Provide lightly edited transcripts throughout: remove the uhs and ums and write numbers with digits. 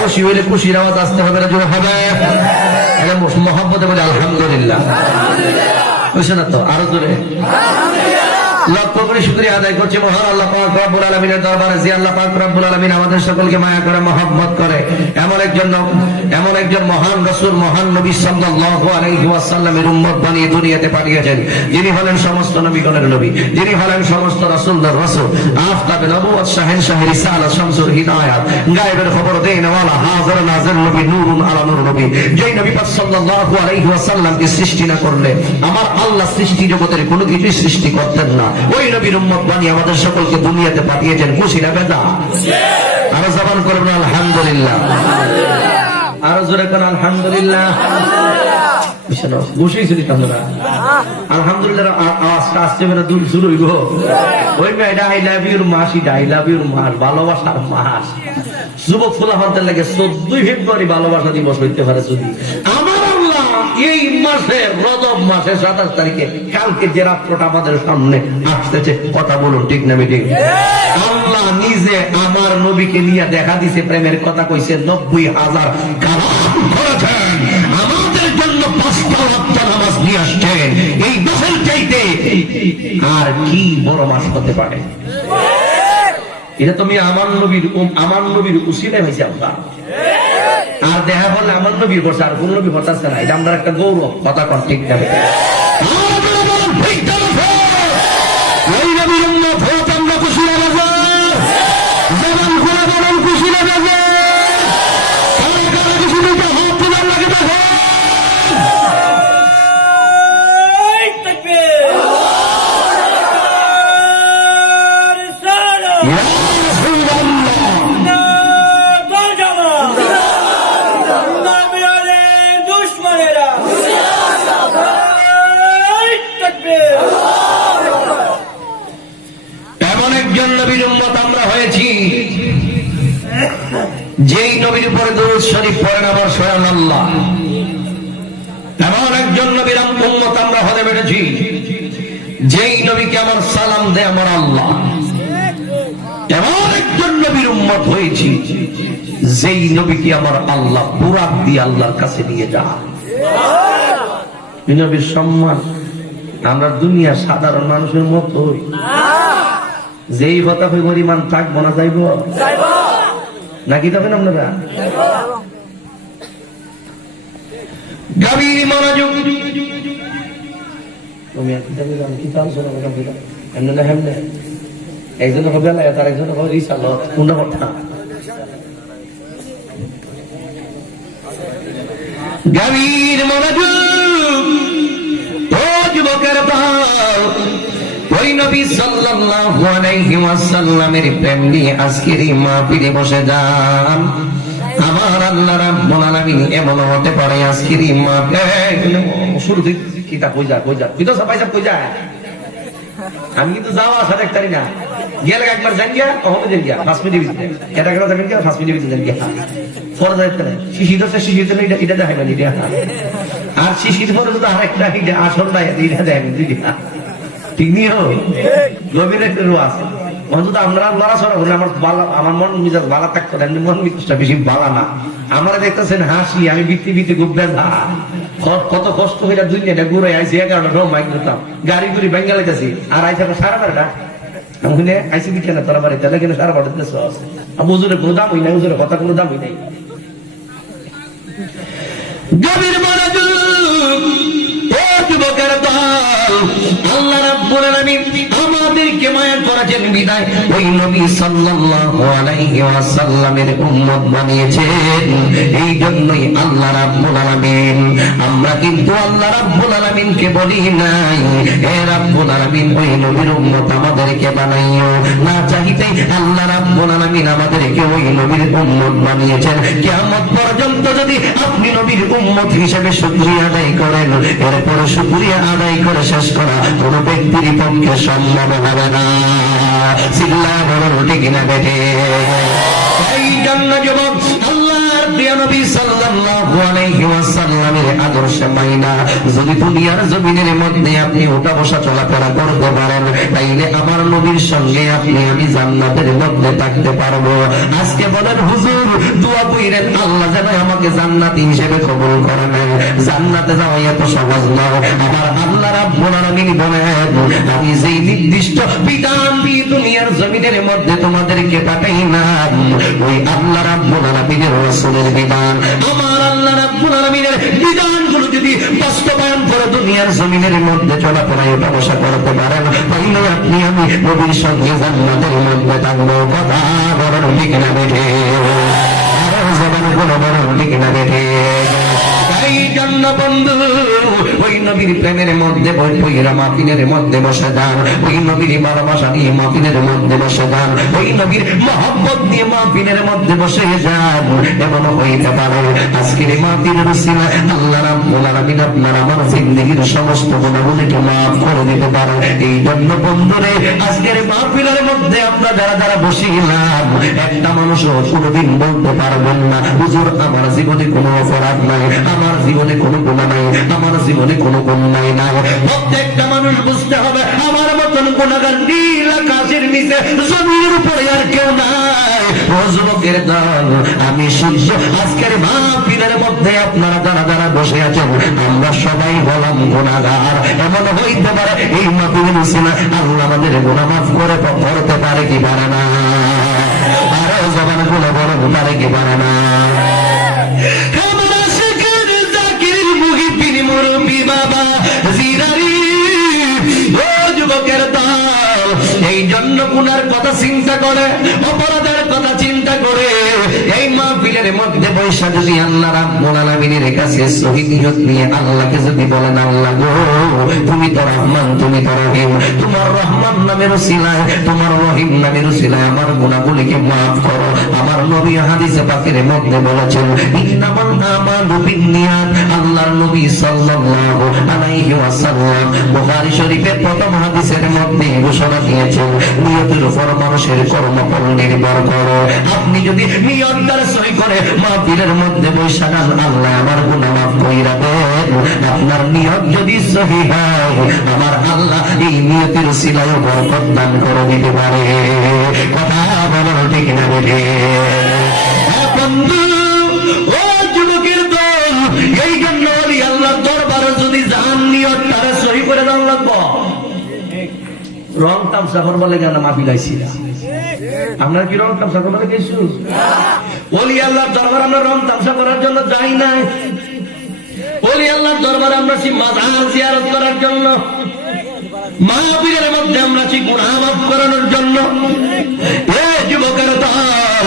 খুশি হইলে খুশির আওয়াজ আসতে হবে না, জোরে হবে। মহব্বতে বলে আলহামদুলিল্লাহ, বুঝছে না তো? আরো জোরে লক্ষ্য করে শুকরিয়া আদায় করছি মহান আল্লাহ পাক রব্বুল আলামিনের দরবারে, যে আল্লাহ পাক রব্বুল আলামিন আমাদের সকলকে মায়া করে মহব্বত করে এমন একজন মহান রাসূল, মহান নবী সাল্লাল্লাহু আলাইহি ওয়াসাল্লামের উম্মত বানিয়ে দুনিয়াতে পাঠিয়েছেন, যিনি হলেন সমস্ত নবীগণের নবী, যিনি হলেন সমস্ত রাসূলদের রাসূল, আফতাবে নবুয়ত, শাহেনশাহ রিসালাত, শামসুল হিদায়াত, গায়েবের খবর দেনওয়ালা, হাজির নাজির নবী, নূরুন আলা নূর নবী। যেই নবী পাক সাল্লাল্লাহু আলাইহি ওয়াসাল্লামকে সৃষ্টি না করলে আমার আল্লাহ সৃষ্টি জগতের কোনো কিছুই সৃষ্টি করতেন না। ওই নবীর উম্মত বানিয়ে আমাদের সকলকে দুনিয়াতে পাঠিয়েছেন, খুশি না বেজা? আরো জবান করবেন আলহামদুলিল্লাহ, আরো জোরে কোন আলহামদুলিল্লাহ। বসেছিল তোমরা আলহামদুলিল্লাহ, আওয়াজটা আসছে না, দূর শুরু হইব। ওই মেয়েটা আই লাভ ইউর মাস, আই লাভ ইউর মাস, ভালোবাসার মাস। যুবক ফুলাফানদের লাগে 14 ফেব্রুয়ারি ভালোবাসা দিবস হইতে পারে যদি আমার আল্লাহ এই মাসে, রজব মাসে 27 তারিখে, কালকে যে রাত্রটা আমাদের সামনে আসতেছে, কথা বলুন ঠিক না মিটিং? আল্লাহ নিজে আমার নবীকে নিয়ে দেখা দিছে, প্রেমের কথা কইছে, 90,000 কালাম করেছেন, আমাদের জন্য 5টা ওয়াক্ত নামাজ নিয়ে আসছেন। এই মাসের চাইতে আর কি বড় মাস হতে পারে? এটা তুমি আমার নবীর উসিলায় হয়েছে আল্লাহ। আর দেখা বললে আমার নবীর বসে আর কোন নবী হতাচ্ছে না, এটা আমরা একটা গৌরব, কথা কন ঠিক না? ওই নবীর উম্মত হতে আমরা খুশি না বাজা, যেমন করে বলেন খুশি না বাজা, যেই নবীর উপরে দুরূদ শরীফ পড়েন আমার স্বয়ং আল্লাহ। এমন একজন নবীর উম্মত আমরা হতে পেরেছি, যেই নবীকে আমার সালাম দেয় আমার আল্লাহ। এমন একজন নবীর উম্মত হয়েছি, যেই নবীকে আমার আল্লাহ বুরাক দিয়ে আল্লাহর কাছে নিয়ে যায়। এই নবীর সম্মান আমরা দুনিয়া সাধারণ মানুষের মতো যেই কথা পরিমাণ থাকবো না, যাইব নাকি তখন আপনারা গভীর মনোযোগ। তুমি একজন হবে তার একজন হবে রিসালত, কোনটা কথা? গভীর মনোযোগ। ও যুবকের দল, ওই নবী সাল্লাল্লাহু আলাইহি ওয়াসাল্লামের প্রেম নিয়ে আজকের এই মাহফিলে বসে যান। আমার আল্লাহ রাব্বুল আলামিন এমন হতে পারে আজকের এই মাহফিল শুরু থেকে কিতা কই যা তুই তো সবাই সব কই যা, আমি কিন্তু যাওয়া আসা দেখতারি না, গেলে একবার যান গিয়া হবে যান গিয়া 5 মিনিট ভিতরে এটা করে যাবেন গিয়া 5 মিনিট ভিতরে যান গিয়া ফর যাইতে না। শিশির এটা দেখাই না এটা, আর শিশির পরে তো আরেকটা এটা আসল না, এটা দেখেন দুইটা ঠিক নিয়ে গভীর একটা রোয়াজ। অন্তত আমরা লড়াচড়া হলে আমার মন মিজাজ ভালো থাকতো, এমনি মন মিজাজটা বেশি ভালো না। আমরা দেখতেছেন হাসি, আমি বিত্তি খুব ব্যথা, কত কষ্ট হয়ে দুনিয়াটা ঘুরে আইসি, এ কারণে রোমাইক নিতাম, গাড়ি ঘুরি বেঙ্গাল যাচ্ছি, আর আইসা সারা বারোটা আমি আইসি বিকে না তোরা বাড়ি, তাহলে কিন্তু সারা বারোটা দেশ আছে। হুজুরের কোনো দামই নাই, হুজুরের কথা কোনো দামই নাই। গভীর মনোযোগ। ও যুবকের দল, আল্লাহ রাব্বুল আলামিন আমাদেরকে মায়া করেছেন বিদায় ওই নবী সাল্লাল্লাহু আলাইহি ওয়াসাল্লামের উম্মত বানিয়েছেন। এই জন্যই আল্লাহ রাব্বুল আলামিন, আমরা কিন্তু আল্লাহ রাব্বুল আলামিনকে বলি নাই হে রাব্বুল আলামিন ওই নবীর উম্মত আমাদেরকে বানাইও না, চাইতে আল্লাহ রাব্বুল আলামিন আমাদেরকে ওই নবীর উম্মত বানিয়েছেন। কিয়ামত পর্যন্ত যদি আপনি নবীর উম্মত হিসেবে শুকরিয়া আদায় করেন, এরপরে শুকরিয়া আদায় করে শেষ করা কোন ব্যক্তির পক্ষে সম্ভব হবে না। চিল্লা বড় ঠিক না বেটে? এই জন্য যুবক আল্লাহর প্রিয় নবী সাল্লাল্লাহু আলাইহি ওয়াসাল্লামের আদর্শ মাইনা যদি দুনিয়ার জমিনের মধ্যে আপনি ওঠা বসা চলাফেরা করতে পারেন, তাইলে আমার নবীর সঙ্গে আপনি আমি জান্নাতের মধ্যে থাকতে পারবো। আজকে বলেন হুজুর দোয়া কইরেন আল্লাহ যেন আমাকে জান্নাতি হিসেবে কবুল করে নেয়। জান্নাতে যাওয়া এত সহজ নয়। আমার আল্লাহ রাব্বুল আলামিন বলেন, আমি যেই নির্দিষ্ট বিধান দিয়ে দুনিয়ার জমিনের মধ্যে তোমাদেরকে পাঠাইলাম, ওই আল্লাহ রাব্বুল আলামিনের রাসূলের বিধান, আমার আল্লাহ রাব্বুল আলামিনের বিধানগুলো যদি বাস্তবায়ন করে দুনিয়ার জমিনের মধ্যে চলাফেরায় ওঠা বসা করতে পারেন, তাহলে আপনি আমি নবীর সঙ্গে জান্নাতের মধ্যে থাকবো। কথা বড় ঠিক না বেঠে, আরো জবান কোনো বড় ঠিক না বেঠে। এই জন্য বন্ধু ওই নবীর প্রেমের মধ্যে বইরা মাহফিলের মধ্যে বসে যান, ওই নবীর ভালোবাসা নিয়ে মাহফিলের মধ্যে বসে যান, ওই নবীর মহব্বত নিয়ে মাহফিলের মধ্যে বসে যান। এমন হইতে পারে আজকের মাহফিলের উসিলায় আল্লাহ রাব্বুল আলামিন আপনার আমার জিন্দেগীর সমস্ত গুনাহগুলোকে মাফ করে দিতে পারে। এই জন্য বন্ধুরে আজকের মাহফিলের মধ্যে আমরা যারা যারা বসিলাম, একটা মানুষও কোনোদিন বলতে পারবেন না হুজুর আমার জীবনে কোনো অপরাধ নাই, আমার জীবনে কোনো গুনাহ নাই, আমার জীবনে কোনো অন্যায় নাই। প্রত্যেকটা মানুষ বুঝতে হবে আমার মতন গুনাহগার নীল আকাশের নিচে জমিনের উপরে আর কেউ নাই। ও যুবকের দল, আমি সূর্য আজকের মাহফিলের মধ্যে আপনারা যারা যারা বসে আছেন, আমরা সবাই হলাম গুনাহগার। এমন হইতে পারে এই মাহফিলের উসিলায় আল্লাহ আমাদের গুনাহ মাফ করে করতে পারে কি পারে না? আরো জবান গুলো বলেন পারে কি পারে না? এই জন্য গুনার কথা চিন্তা করে, অপরাধের কথা চিন্তা করে এই মাহফিলের মধ্যে পয়সা যদি আল্লাহ রাব্বুল আলামিনের কাছে সহি নিয়ত নিয়ে আল্লাহকে যদি বলেন, আল্লাহ গো তুমি তো রহমান, তুমি তো রহিম, তোমার রহমান নামের উসিলায়, তোমার রহিম নামের উসিলায় আমার গুনাহগুলিকে মাফ করো। আমার নবী হাদিসে পাকের মধ্যে বলেছেন, ইন্নামাল আমালু বিন্নিয়াত। আল্লাহর নবী সাল্লাল্লাহু আলাইহি ওয়াসাল্লাম বুখারী শরীফের প্রথম হাদিসের মধ্যে ঘোষণা দিয়েছেন, নিয়তের উপর মানুষের কর্মফল নির্ভর করে। আপনি যদি নিয়ত দ্বারা সহি করে মাহফিলের মধ্যে বসে যান, আল্লাহ আমার গুনাহ মাফ কইরা দেন। আপনার নিয়ত যদি সহি হয়, আমার আল্লাহ এই নিয়তের উসিলায় বরকত দান করে দিতে পারে। কথা বলো ঠিক না বেঠে? বন্ধু ও যুবকের দল, এই জন্য ওলি আল্লাহর দরবারে যদি যান, নিয়ত দ্বারা সহি করে দান লাগবো। রং তামসা করবো লেগে না মাহফিল আইছি না। আমরা কি রং তামসা করবো কিছু? ওলি আল্লাহর দরবার আমরা রং তামসা করার জন্য যাই নাই। ওলি আল্লাহর দরবারে আমরা মাজার জিয়ারত করার জন্য, মাহফিলের মধ্যে আমরা গুনাহ মাফ করানোর জন্য। যুবকের দল,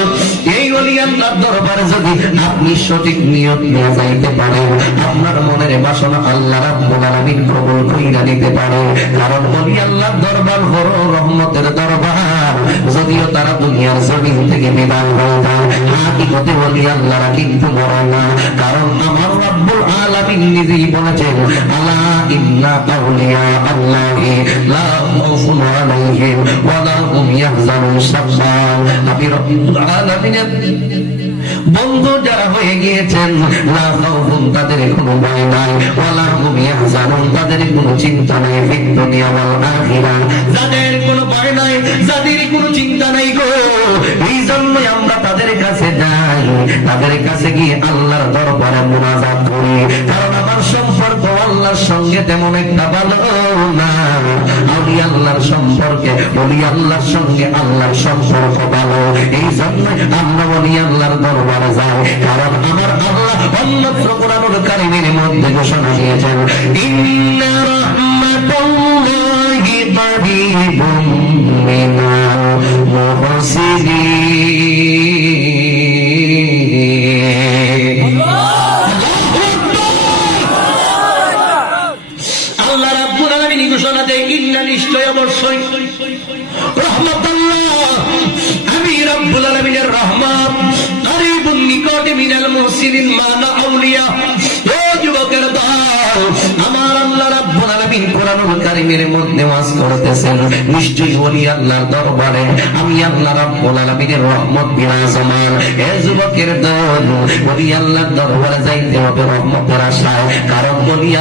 এই ওলি আল্লাহর দরবারে যদি আপনি সঠিক নিয়ত নিয়ে যাইতে পারেন, আপনার মনের বাসনা আল্লাহ রাব্বুল আলামিন কবুল কইরা নিতে পারে। কারণ ওলি আল্লাহর দরবার বড় রহমতের দরবার। যদিও তারা দুনিয়ার জমিন থেকে বিদায় হয়ে যায়, হাকিকতে ওলি আল্লাহরা কিন্তু বড় না। কারণ আমার রাব্বুল আলামিন নিজেই বলেছেন, আলা ইন্না আউলিয়া আল্লাহি লা খাউফুন আলাইহিম ওয়া লা হুম ইয়াহজানুন। আমি রাব্বুল আলামিনের বন্ধু যারা হয়ে গিয়েছেন, লা খাউফুন তাদের কোনো ভয় নাই, ওয়া লা হুম ইয়াহজানুন তাদের কোনো চিন্তা নাই, ফিদ দুনিয়া ওয়াল আখিরা যাদের কোনো ভয় নাই, যাদের কোনো চিন্তা নাই গো। এই জন্যই আমরা তাদের কাছে যাই, তাদের কাছে গিয়ে আল্লাহর দরবারে মুনাজাত করি। কারণ আমার সম্পর্ক আল্লাহর সঙ্গে তেমন একটা ভালো না। ওলি আল্লাহর সম্পর্কে, ওলি আল্লাহর সঙ্গে আল্লাহর সম্পর্ক ভালো। এই জন্য আমরা ওলি আল্লাহর দরবারে যাই। কারণ আমার আল্লাহ অন্যত্র কোরআনুল কারীমের মধ্যে ঘোষণা দিয়েছেন, ইন্না রাহমাতুল্লাহি কারীবুম মিনাল মুহসিনিন। আল্লাহ রাব্বুল আলামিন ঘোষণা দেয়, ইন্না নিশ্চয় অবশ্যই রহমাতুল্লাহ, আমি রাব্বুল আলামিনের রহমত কারীবুন নিকটে মিনাল মুহসিনিন মানা আউলিয়া। ও যুবকের দল, আমার আল্লাহ রাব্বুল আলামিন কোরআনুল কারিমের মধ্যে ওয়াজ করতেছেন, নিশ্চয়ই ওলি আল্লাহর দরবারে আমি আল্লাহ রাব্বুল আলামিনের রহমত বিরাজমান। হে যুবকের দল, ওলি আল্লাহর দরবারে যাইতে হবে রহমতের আশায়, কারণ ওলি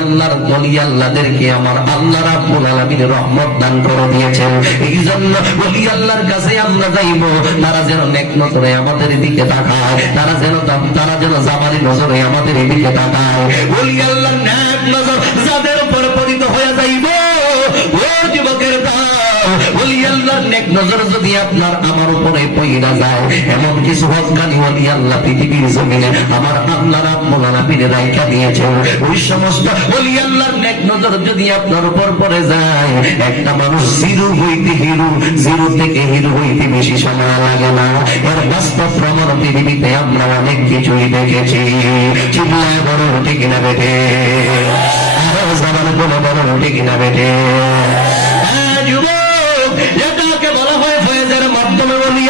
আল্লাহদেরকে আমার আল্লাহ রাব্বুল আলামিন রহমত দান করে দিয়েছেন। এই জন্য ওলি আল্লাহর কাছে আমরা যাইব, তারা যেন নেক নজরে আমাদের দিকে তাকায়, তারা যেন জামালি নজরে আমাদের দিকে তাকায়। ওলি আল্লাহর নেক নজর যাদের উপর পতিত হয়ে যাইব, ও যুবকের দল, ওলি আল্লাহর নেক নজর যদি আপনার আমার উপরে পইরা যায়, এমন কিছু হজ্ঞানী ওলি আল্লাহ পৃথিবীর জমিনে আমার আল্লাহ রাব্বুল আলামিন রাইখা দিয়েছেন। ওই সমস্ত ওলি আল্লাহর নেক নজর যদি আপনার উপর পড়ে যায়, একটা মানুষ জিরো থেকে হিরো হইতে বেশি সময় লাগে না। এর বাস্তব প্রমাণ পৃথিবীতে আমরা অনেক কিছুই দেখেছি। চিল্লায় বড় ঠিক কিনা বেটে, আরো জামান বলে বড় ঠিক কিনা বেটে। এটাকে বলা হয় ফয়েজের মাধ্যমে ওলি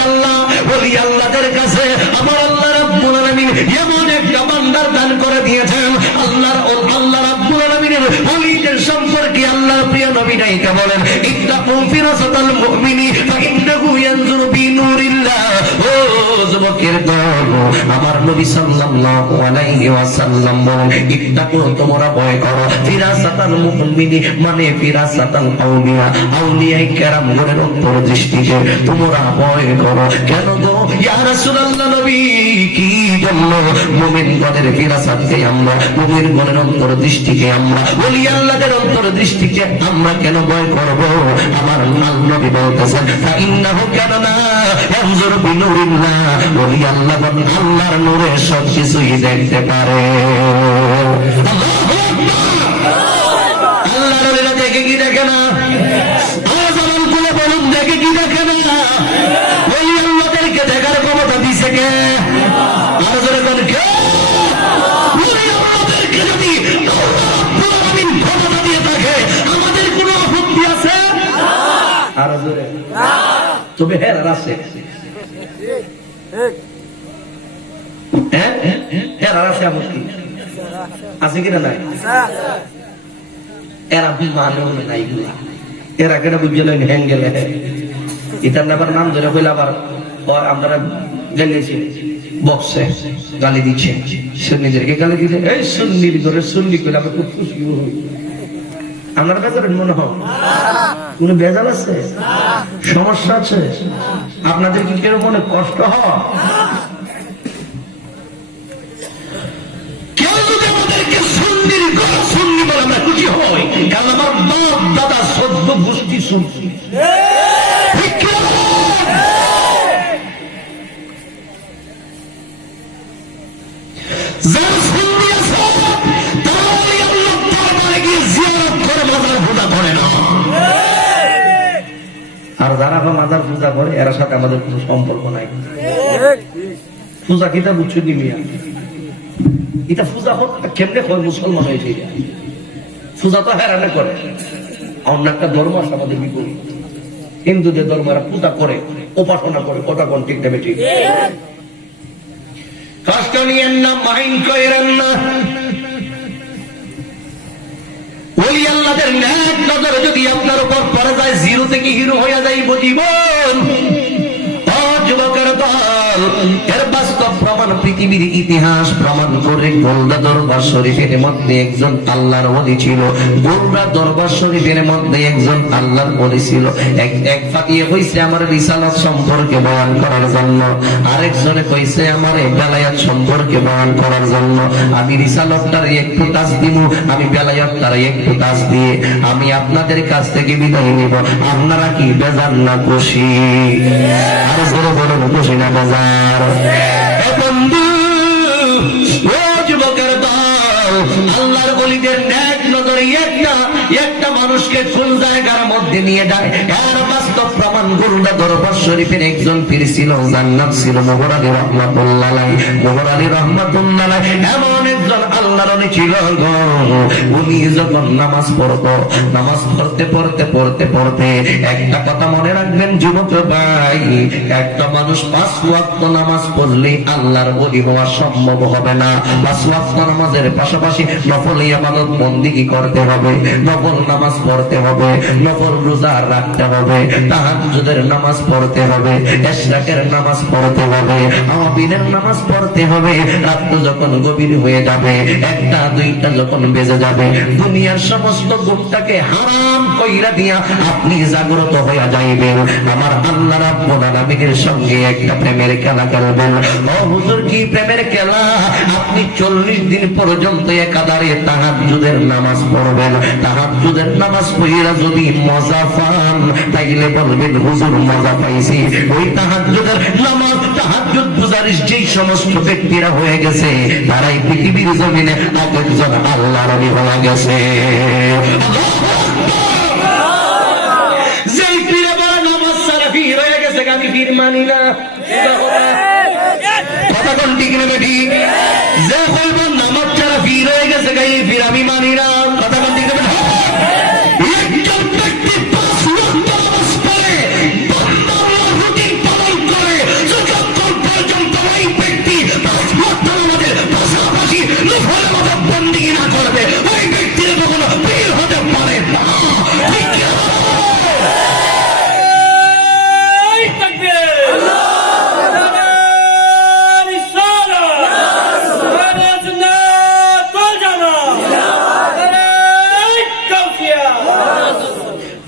আল্লাহদের কাছে আমার আল্লাহ রাব্বুল আলামিন এমন একটা ভান্ডার দান করে দিয়েছেন। আল্লাহ রাব্বুল আলামিনের ওলিদের সম্পর্কে আল্লাহর প্রিয় নবী ডাইকা বলেন, ইত্তাকু ফিরাসাতাল মুমিনি ফাইন্নাহু ইয়ানজুরু বিনুরিল্লাহ। ও যুবকের দল, আমার নবী সাল্লাল্লাহু আলাইহি ওয়াসাল্লাম বলেন, ইত্তাকু, তোমরা ভয় করো, ফিরাসাতাল মুমিনি মানে ফিরাসাতাল আউলিয়া, আউলিয়ায়ে কেরামগণের অন্তর্দৃষ্টিকে তোমরা ভয় করো। কেন গো ইয়া রাসূলুল্লাহ, নবী কি বলল? মুমিনগণের ফিরাসাতকে আমরা, মুমিনগণের অন্তর্দৃষ্টিকে আমরা, ওলি আল্লাহদের অন্তর্দৃষ্টিকে আমরা কেন ভয় করব? আমার নবী বলতেছেন, ফাইন্নাহু কানা ইয়ানজুরু বিনুরিল্লাহ, ওলি আল্লাহগণ আল্লাহর নূরে সব কিছুই দেখতে পারে। আল্লাহু আকবার। আল্লাহর নূরে দেখে কি দেখে না? আজান করে বলুন, দেখে কি দেখে না? ওলি আল্লাহদেরকে দেখার ক্ষমতা দিছে কে? আর জোরে বলেন কে? ওলি আল্লাহদেরকে যদি আল্লাহ রাব্বুল আলামিন ক্ষমতা দিয়ে থাকে, আমাদের কোনো আপত্তি আছে? আর জোরে না। তবে হেরার আছে, হেরার আছে, আপত্তি আছে কিনা? নাই। এরা মানে নাই, এরা কেন বুঝলেন হ্যাঙ্গেলে ইতার নাবার নাম ধরে বলে আবার আমরা গেলেছি বক্সে গালি দিচ্ছে, সুন্নিদেরকে গালি দিচ্ছে। এই সুন্নির ধরে সুন্নি করলে আমরা খুব খুশি হই। আপনার বেজারের মনে হয় কোন বেজাল আছে? সমস্যা আছে? আপনাদের কি কেউ মনে কষ্ট হয়? কেউ যদি আমাদেরকে সুন্নির গলা সুন্নি বলে আমরা খুশি হই, কারণ আমার বাপ দাদা সদ্য গোষ্ঠী সুন্নি। যারা সুন্নি আছে তারা ওলি আল্লাহর দরবারে গিয়ে জিয়ারত করে মাজার পূজা করে না। আর যারা মাজার পূজা করে এর সাথে আমাদের কোনো সম্পর্ক নাই। পূজা কিতা বুঝছো নি মিয়া? এটা পূজা হোক কেমনে হয়? মুসলমান হয়েছে পূজা তো হেরানে করে। অন্য একটা ধর্ম আছে আমাদের বিপরীত, হিন্দুদের ধর্ম, এরা পূজা করে, উপাসনা করে। কথা কোন ঠিক দেবে? ঠিক। কষ্ট নিয়েন না, মাইন্ড করেন না। ওলি আল্লাহদের নেক নজর যদি আপনার উপর পড়ে যায়, জিরো থেকে হিরো হয়ে যাইব জীবন। যুবকের দল, এর বাস্তব প্রমাণ পৃথিবীর ইতিহাস প্রমাণ করে। গোলদা দরবার শরীফের মধ্যে একজন আল্লাহর ওলি ছিল। গোলদা দরবার শরীফের মধ্যে একজন আল্লাহর ওলি ছিল। এক ফাটিয়ে কইছে আমার রিসালাত সম্পর্কে বয়ান করার জন্য, আরেকজনে কইছে আমার বেলায়াত সম্পর্কে বয়ান করার জন্য। আমি রিসালাতটার একটু টাচ দিব, আমি বেলায়াতটার একটু টাচ দিয়ে আমি আপনাদের কাছ থেকে বিদায় নিব। আপনারা কি বেজার না খুশি? আর জোরে বলুন, খুশি না বেজার? বন্ধু, ও যুবকের দল, আল্লাহর ওলিদের নেক নজরে একটা মানুষকে কোন জায়গার মধ্যে নিয়ে যায় এর বাস্তব প্রমাণ। গোলদা দরবার শরীফের একজন পীর ছিল, জান্নাত ছিল মোহর আলী রহমাতুল্লাহ আলাইহি। মোহর আলী রহমাতুল্লাহ আলাইহি এমন একজন আল্লাহর ওলি ছিল। উনি যখন নামাজ পড়তো, নামাজ পড়তে একটা কথা মনে রাখবেন যুবক ভাই, একটা মানুষ 5 ওয়াক্ত নামাজ পড়লে আল্লাহর ওলি হওয়া সম্ভব হবে না। 5 ওয়াক্ত নামাজের পাশাপাশি নফল ইবাদত বন্দেগী করতে হবে। নফল নামাজ পড়তে হবে, নফল রোজা রাখতে হবে, তাহাজ্জুদের নামাজ পড়তে হবে, ইশরাকের নামাজ পড়তে হবে, আওয়াবিনের নামাজ পড়তে হবে। রাত যখন গভীর হয়ে যাবে, একটা দুইটা যখন বেজে যাবে, দুনিয়ার সমস্ত গুণটাকে হারাম কইরা দিয়া আপনি জাগ্রত হইয়া যাইবেন। আমার আল্লাহ রাব্বুল আলামিনের সঙ্গে একটা প্রেমের খেলা খেলবেন। ও হুজুর, কি প্রেমের খেলা? আপনি 40 দিন পর্যন্ত একাধারে তাহাজ্জুদের নামাজ পড়বেন। তাহাজ্জুদের নামাজ পড়িয়া যদি মজা পান, তাইলে বলবেন হুজুর মজা পাইছি। ওই তাহাজ্জুদের নামাজ, তাহাজ্জুদ গুজারিশ যেই সমস্ত ব্যক্তিরা হয়ে গেছে, তারাই পৃথিবীর জমিনে একজন আল্লাহর নবী হয়ে গেছে। যেই পীরে বড় নামাজ সারা পীর হয়ে গেছে, আমি পীর মানি না। কথা কোন ঠিক নেবে ঠিক? যে কইব নামাজ ছাড়া পীর হয়ে গেছে, গাই পীর আমি মানি না। কথা কোন ঠিক নেবে? একজন ব্যক্তি 5 ওয়াক্ত নামাজ পড়ে, আল্লাহর রুটিন পালন করে, যতক্ষণ পর্যন্ত ওই ব্যক্তি 5 ওয়াক্ত নামাজের পাশাপাশি নফল নামাজ বন্দেগী না করবে, ওই ব্যক্তির কখনো পীর হতে পারে না। ঠিক কি?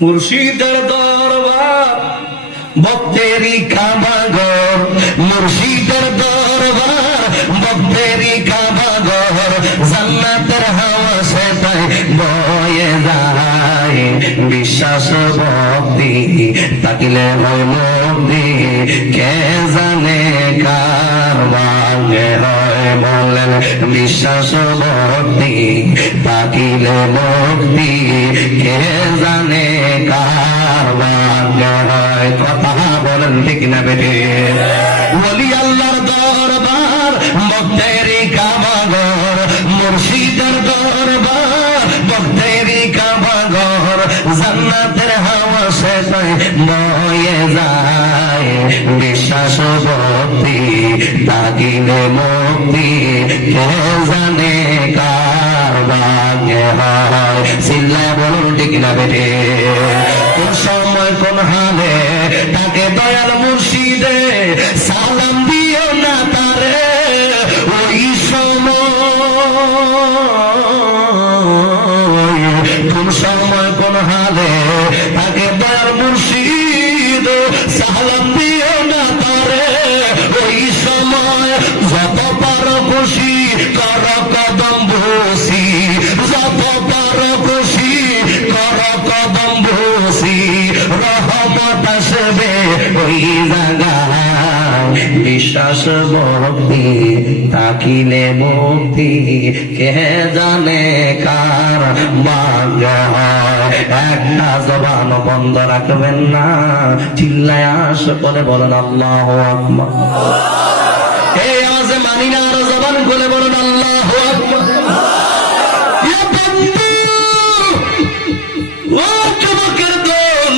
মুর্শিদের দরবার ভক্তেরই কাবাগর, মুর্শিদের দরবার ভক্তেরই কাবাগর, জান্নাতের হাওয়া সেটাই বয়ে যায়। বিশ্বাস ভক্তি তাকিলে হয় মুক্তি, কে জানে কার ভাগ্যে হয় বলেন। বিশ্বাস ভক্তি তাকিলে মুক্তি, কে জানে কার ভাগ্যে হয়। কথা বলেন ঠিক না বেটে? ওলি আল্লাহর দরবার ভক্তেরই কাবাগর, মুর্শিদের দরবার ভক্তেরই কাবাগর, জান্নাতের হাওয়া সেটাই বয়ে যায়। বিশ্বাস ভক্তি তাকিলে মুক্তি, কে জানে কার ভাগ্যে হয়। চিল্লায় বলুন ঠিক না বেটে? কোন সময় কোন হালে তাকে দয়াল মুর্শিদে সালাম দিও না তারে, ওই সময় কোন সময় কোন হালে তাকে দয়াল মুর্শিদ সালাম দিও না তারে, ওই সময় যত পারো খুশি কর কদম বসি, যত পারো খুশি কর কদম বসি, রহমত আসবে ওই জায়গায়। বিশ্বাস ভক্তি তাকিলে মুক্তি, কে জানে কার ভাগ্য হয়। একটা জবান বন্ধ রাখবেন না, চিল্লায় আস করে বলেন আল্লাহু আকবার। এই আওয়াজে মানি না, আর জবান খুলে বলেন আল্লাহু আকবার। ও যুবকের দল,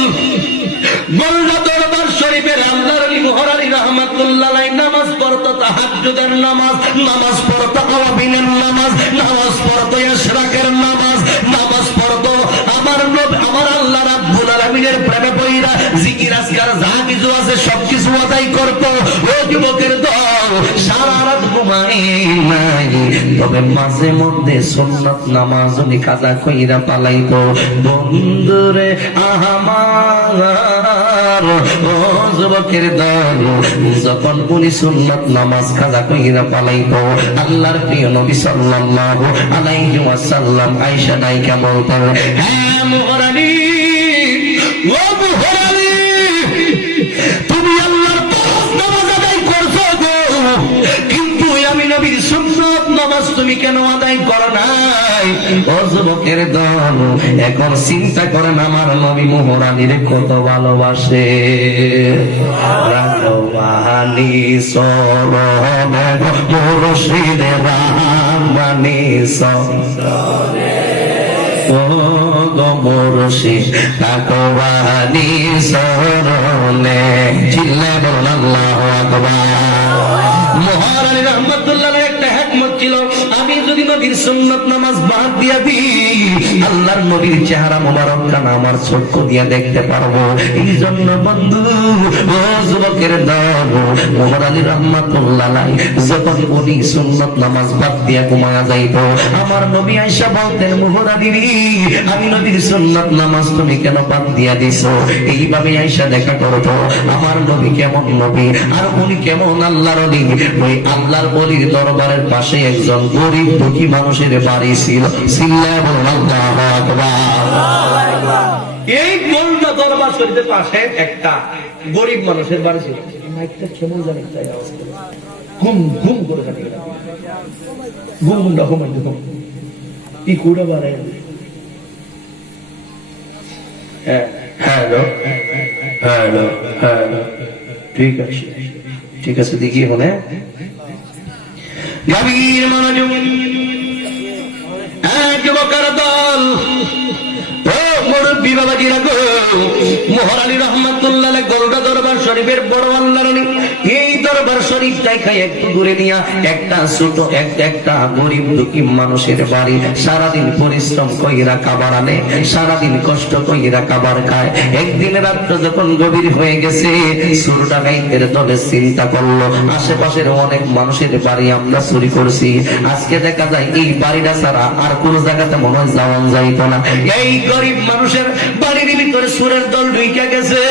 মোল্লা দরবার শরীফের আল্লাহর আলী মোহর আলী রহমাতুল্লাহ আলাইহি নামাজ পড়তো, তাহাজ্জুদের নামাজ, নামাজ পড়তো আওয়াবিনের নামাজ, নামাজ পড়তো ইশরাকের নামাজ, নামাজ পড়তো আমার নবী আমার আল্লাহ রাব্বুল আলামিনের প্রেমে পড়িরা জিকির আজকার যা কিছু আছে সবকিছু আদায় করতো। ও যুবকের দল, সারা রাত ঘুমাই নাই, তবে মাঝে মধ্যে সুন্নাত নামাজ উনি কাজা কইরা পালাইতো। বন্ধুরে আমার, ও যুবকের দল, যখন উনি সুন্নাত নামাজ কাজা কইরা পালাইতো, আল্লাহর প্রিয় নবী সাল্লাল্লাহু আলাইহি ওয়াসাল্লাম আয়েশা নাইকা বলতেন, হ্যাঁ মোহর আলী, ও মোহর আলী, তুমি আল্লাহর ফরজ নামাজ আদায় করছো গো, কিন্তু আমি নবীর সুন্নাত নামাজ তুমি কেন আদায় করো নাই? ও যুবকের দল, এখন চিন্তা করেন আমার নবী মোহর আলীর কত ভালোবাসে। রাখবানি সরণে মুর্শিদে রাখবানি সরণে, ও গো মুর্শিদ রাখবানি সরণে। চিল্লায় বলুন আল্লাহু আকবার। মোহর আলী রাহমাতুল্লাহ একটা হিকমত ছিল, আমি যদি নবীর সুন্নাত নামাজ বাদ দিয়া দিই আল্লাহর নবীর চেহারা মোবারক কানা আমার চক্ষু দিয়া দেখতে পারবো। এই জন্য বন্ধু ও যুবকের দল, মোহাম্মদ আলী রাহমাতুল্লাহ যখন উনি সুন্নাত নামাজ বাদ দিয়া ঘুমায়া যাইতো, আমার নবী আয়েশা বলতেন, মোহাম্মদ আলী আমি নবীর সুন্নাত নামাজ তুমি কেন বাদ দিয়া দিছো? এইভাবে আয়েশা দেখা করতো আমার নবী কেমন নবী আর উনি কেমন আল্লাহর ওলি। ওই আল্লাহর ওলির দরবারের পাশে একজন গরিব দুঃখী মানুষের বাড়ি ছিল। চিল্লায় বলুন আল্লাহু আকবার। এই গোলটা দরবার শরীফের পাশে একটা গরিব মানুষের বাড়ি ছিল। মাইকটা কেমন জানি তাই আওয়াজ করে ঘুম ঘুম করে কাটে, ঘুমটা ঘুমাই ঘুম ই কুড়া বাড়ায়। হ্যালো হ্যালো হ্যালো, ঠিক আছে ঠিক আছে, দেখি হলে গভীর মনোযোগ। যুবকের দল, ও মুরব্বী বাবাজিরা গো, মোহর আলী রহমাতুল্লাহ গরুড়া দরবার শরীফের বড় আল্লাহর ওলি। এই দরবার শরীফটাই খাই একটু দূরে নিয়া একটা ছোট একটা গরিব দুঃখী মানুষের বাড়ি। সারাদিন পরিশ্রম কইরা খাবার আনে, সারাদিন কষ্ট কইরা খাবার খায়। একদিন রাত্র যখন গভীর হয়ে গেছে, চোর ডাকাইতের দলে চিন্তা করলো আশেপাশের অনেক মানুষের বাড়ি আমরা চুরি করছি, আজকে দেখা যায় এই বাড়িটা ছাড়া আর কোন জায়গাতে মনে হয় যাওয়া যাইত না। এই গরিব মানুষের বাড়ির ভিতরে চোরের দল ঢুকে গেছে।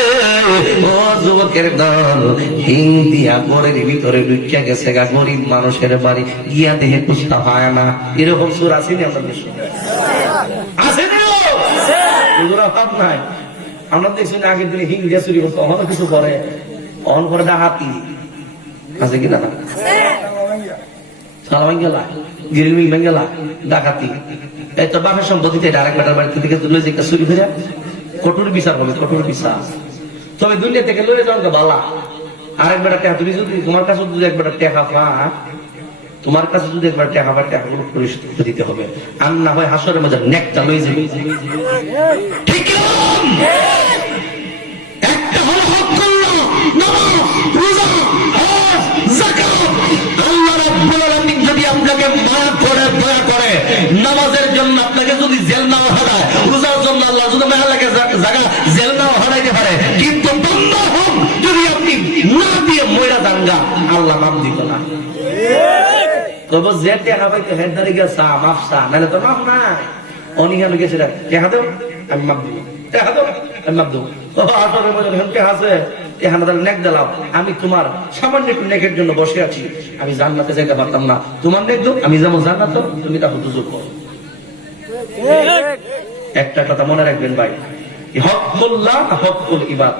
ও যুবকের দল, হিং দিয়া ঘরের ভিতরে ঢুকে গেছে গা গরিব মানুষের বাড়ি। গিয়া দেহে কুস্তা হয় না। এরকম চোর আসেনি আমরা দেশে? আসেনি? ভাব নাই। আমরা দেখছি না আগের দিনে হিং দিয়া চুরি করতো, অহন কিছু করে, অহন করে ডাকাতি আছে কিনা? সালামাই গেলা গিরিমি গেলা ডাকাতি। এই তো বাপের সম্পত্তিতে আরেক বেটার বাড়িতে থেকে তুলে যে চুরি করে কঠোর বিচার হবে, কঠোর বিচার। তবে দুনিয়া থেকে লয়ে যাওয়া বালা। আরেক বেটা টেকা, তুমি যদি তোমার কাছে যদি একবার টেকা পা, তোমার কাছে যদি একবার টেকা পা, টেকা গুলো পরিশোধ দিতে হবে। আর না হয় হাসরের মধ্যে নেকটা লয়ে যাবে। ঠিক একটা হলো হক করলো নামাজ, রোজা, হজ, যাকাত। আল্লাহ রাব্বুল আলামিন যদি আপনাকে মায়া করে, দয়া করে, নামাজের জন্য আপনাকে যদি জেল নাও হারায়, রোজার জন্য আল্লাহ যদি মায়া লাগে জায়গা জেল নাও হারাইতে পারে, কিন্তু বান্দা হক যদি আপনি না দিয়ে ময়রা দাঙ্গা, আল্লাহ মাফ দিত না। তবে যে টেকা পাইতে হেড ধরে গেছে মাফসা, নাহলে তো মাফ নাই। অনিহানো গেছে টেকা দেব আমি মাফ দিব, টেকা দেব আমি মাফ দেবো। আমি তোমার সামান্য একটু নেকের জন্য বসে আছি, আমি জান্নাতে যেতে পারতাম না, তোমার নেক দো আমি যেমন জান্নাত, তুমি তা হুজুর করো। একটা কথা মনে রাখবেন ভাই, হকুল্লাহ হকুল ইবাদ।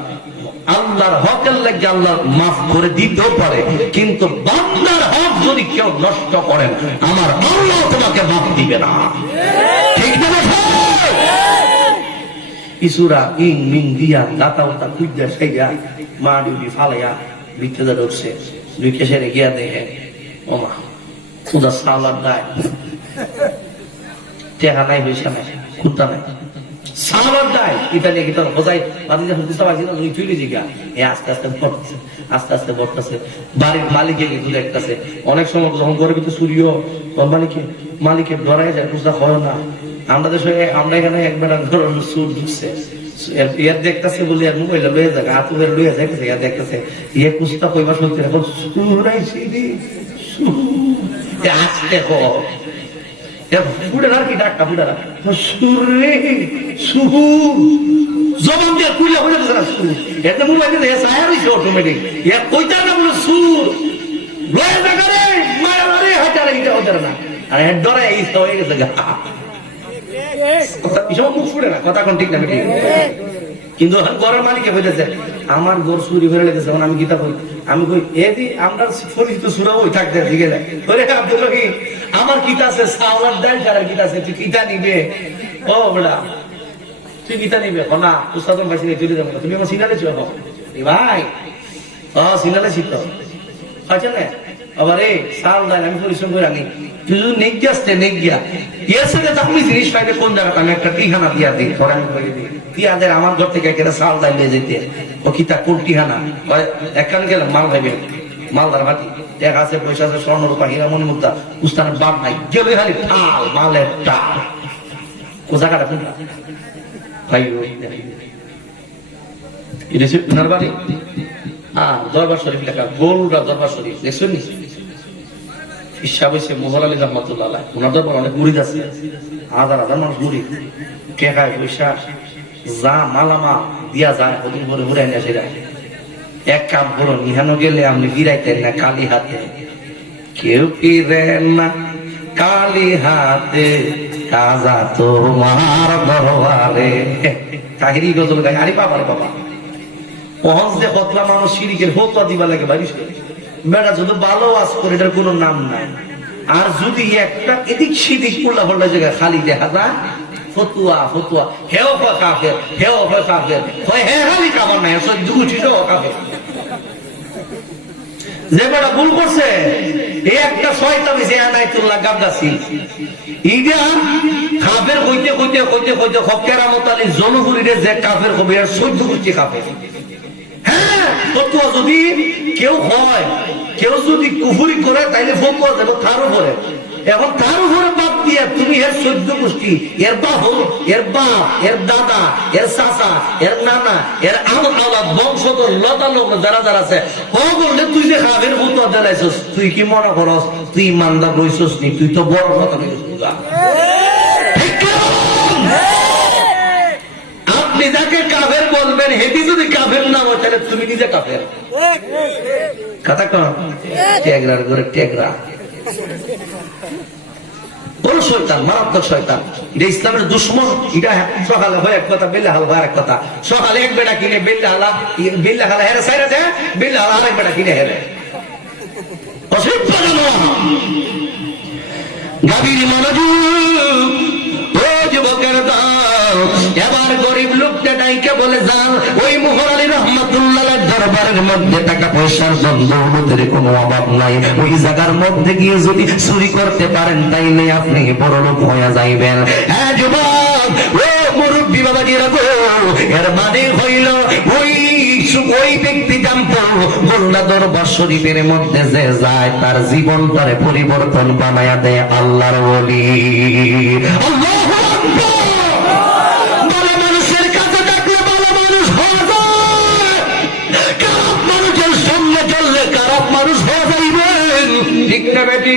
আল্লাহর হকের লাগে আল্লাহ মাফ করে দিতেও পারে, কিন্তু বান্দার হক যদি কেউ নষ্ট করেন, আমার আল্লাহ তোমাকে মাফ দিবে না। ঠিক না? ইসুরা ইং মিং দিয়া দাতা উতা কুইদা সাইয়া মা ডিউটি ফালাইয়া বিক্রেতা ঢুকছে। ঢুকে সেরে গিয়া দেখে ওমা খুদা সালাদ দেয়, টেকা নাই, পয়সা নাই, খুদা নাই, সালাদ দেয়। ইতালি কি তোর বোঝাই বাদি যখন বুঝতে পারছি না, তুই তুই জিগা এ আস্তে আস্তে বড়তেছে, আস্তে আস্তে বড়তেছে। বাড়ির মালিকে কিন্তু দেখতেছে। অনেক সময় যখন ঘরের ভিতরে চুরিও কোম্পানিকে মালিকে ধরাই যায়, বুঝতে হয় না। আমরা দেশে আমরা এখানে একবার সুর ঢুকছে, ইয়ার দেখতেছে বলে আর মোবাইল লয়ে যাক হাত ধরে লয়ে যাইতেছে, ইয়ার দেখতেছে ইয়ে কুস্তা কইবা শুনতে এখন সুরাইছি রে আসতে হ ফুটে আর কি ডাক্তার ফুটে সুরে সুর জবান দিয়ে কুইলা হয়ে যাচ্ছে না সুর। এতে মোবাইল দিয়ে সায়া রইছে অটোমেটিক, ইয়া কইতা না বলে সুর লয়ে যাক রে মায়া রে হাজারে এটা হতে না। আর এর ডরে এই হয়ে গেছে গা মুখ ফুটে না, কথা কোন ঠিক না ঠিক। কিন্তু ঘরের মালিকে বলেছে আমার ঘর চুরি করে লেগেছে, আমি গীতা কই, আমি কই এদি আমরা পরিচিত সুরা ওই থাকতে দিকে যায় আব্দুল রহিম আমার গীতা আছে সাওয়ার ডাল ছাড়া গীতা আছে, তুই গীতা নিবে? ও বড়া তুই গীতা নিবে না? উস্তাদন ভাই চলে যাবো, তুমি আমার সিনালে ছিল ভাই, সিনালে ছিল আচ্ছা না। আবার এই সাল ডাল আমি পরিশ্রম করে আনি, তুই যদি নেগিয়া আসতে নেগিয়া ইয়ের সাথে আপনি জিনিস পাইলে কোন জায়গাটা আমি একটা ঠিকানা দিয়া দিই, ধরে আমি করে দিই পিয়াদের আমার ঘর থেকে একটা চাল ডাল নিয়ে যেতে, ও কি তা কোন ঠিকানা একখানে গেলাম মাল খাইবে মালদার ভাতি টাকা আছে, পয়সা আছে, স্বর্ণ রূপা হীরা মণি মুক্তা, উস্তানের বাদ নাই, গেলে খালি ঠাল মালের টাল। কোথা কাটা তুমি ভাই এটা হচ্ছে উনার বাড়ি। দরবার শরীফ লেখা, গোলরা দরবার শরীফ দেখছেন নি? ইচ্ছা হয়েছে মোহর আলী রহমতুল্লাহ আলাইহি, ওনার দরবার অনেক মুরিদ আছে, হাজার হাজার মানুষ মুরিদ, টাকায় পয়সা যা মালামা দিয়া যায় ওদিন ভরে ঘুরে নিয়ে আসে। এক কাপ ভরো নিহানো গেলে আপনি ফিরাইতেন না কালি হাতে, কেউ ফিরেন না কালি হাতে, কাজা তোমার দরবারে। তাহিরি গজল গাই, আরে বাবা রে বাবা, পহঞ্চ যে কতলা মানুষ শিরিকের ফতোয়া দিবা লাগে বাড়ি বেড়া, যদি ভালো আজ করে এটার কোনো নাম নাই। আর যদি একটা এদিক সেদিক উল্লা পাল্টা জায়গায় খালি দেখা যায় ফতুয়া ফতুয়া, হেও কাফের, হেও কাফের, হে খালি কাবার নাই, দুটিটাও কাফের। যে বেটা ভুল করছে এই একটা শয়তান যে আনাইতুল্লাহ গাদ্দাসি, ইডা কাফের কইতে কইতে কইতে কইতে কেরামত আলী জনগণের যে কাফের কবে আর 14 গোষ্ঠী কাফের। হ্যাঁ, ফতুয়া যদি কেউ হয়, কেউ যদি কুফরি করে তাইলে ফতুয়া দেব তার উপরে। এখন তার উপরে বাদ দিয়ে তুমি এর 14 গোষ্ঠী, এর বাহু, এর বাপ, এর দাদা, এর চাচা, এর নানা, এর আওলাদ বংশধর লতালোক যারা যারা আছে ও বললে তুই যে খাবের ফতুয়া দিলাইছস, তুই কি মনে করস তুই ইমানদার রইছস নি? তুই তো বড় কথা বলিস। আপনি যাকে কাফের বলবেন হেদি যদি কাফের না হয় তাহলে তুমি নিজে কাফের। কথা কম টেগরার করে টেগরা, বড় শয়তান, মারাত্মক শয়তান। এটা ইসলামের দুশ্মন। এটা সকালে হয় এক কথা, বেল্লা হাল হয় এক কথা। সকালে এক বেটা কিনে বেল্লা হালা হেরে সাইরা যায়, বেল্লা হালা আরেক বেটা কিনে হেরে। গাভীর মনোযোগ, ও যুবকের দল, এবার গরিব লোকটা ডাইকে বলে যান ওই মোহর আলী রহমতুল্লাহ দরবারের মধ্যে টাকা পয়সার দৌলতের কোনো অভাব নাই, ওই জায়গার মধ্যে গিয়ে যদি চুরি করতে পারেন তাইলে আপনি বড় লোক হয়ে যাইবেন। হ্যাঁ যুবক, ও মুরব্বী বাবাজিরা গো, এর মানে হইল ওই ব্যক্তি জানতো মোল্লা দরবার শরীফের মধ্যে যে যায় তার জীবনটারে পরিবর্তন বানায়া দেয় আল্লাহর ওলি। আল্লাহু আকবার। ভালো মানুষের কাছে থাকলে ভালো মানুষ হয়ে যায়, খারাপ মানুষের সঙ্গে চললে খারাপ মানুষ হয়ে যাইবেন। ঠিক না বেটি?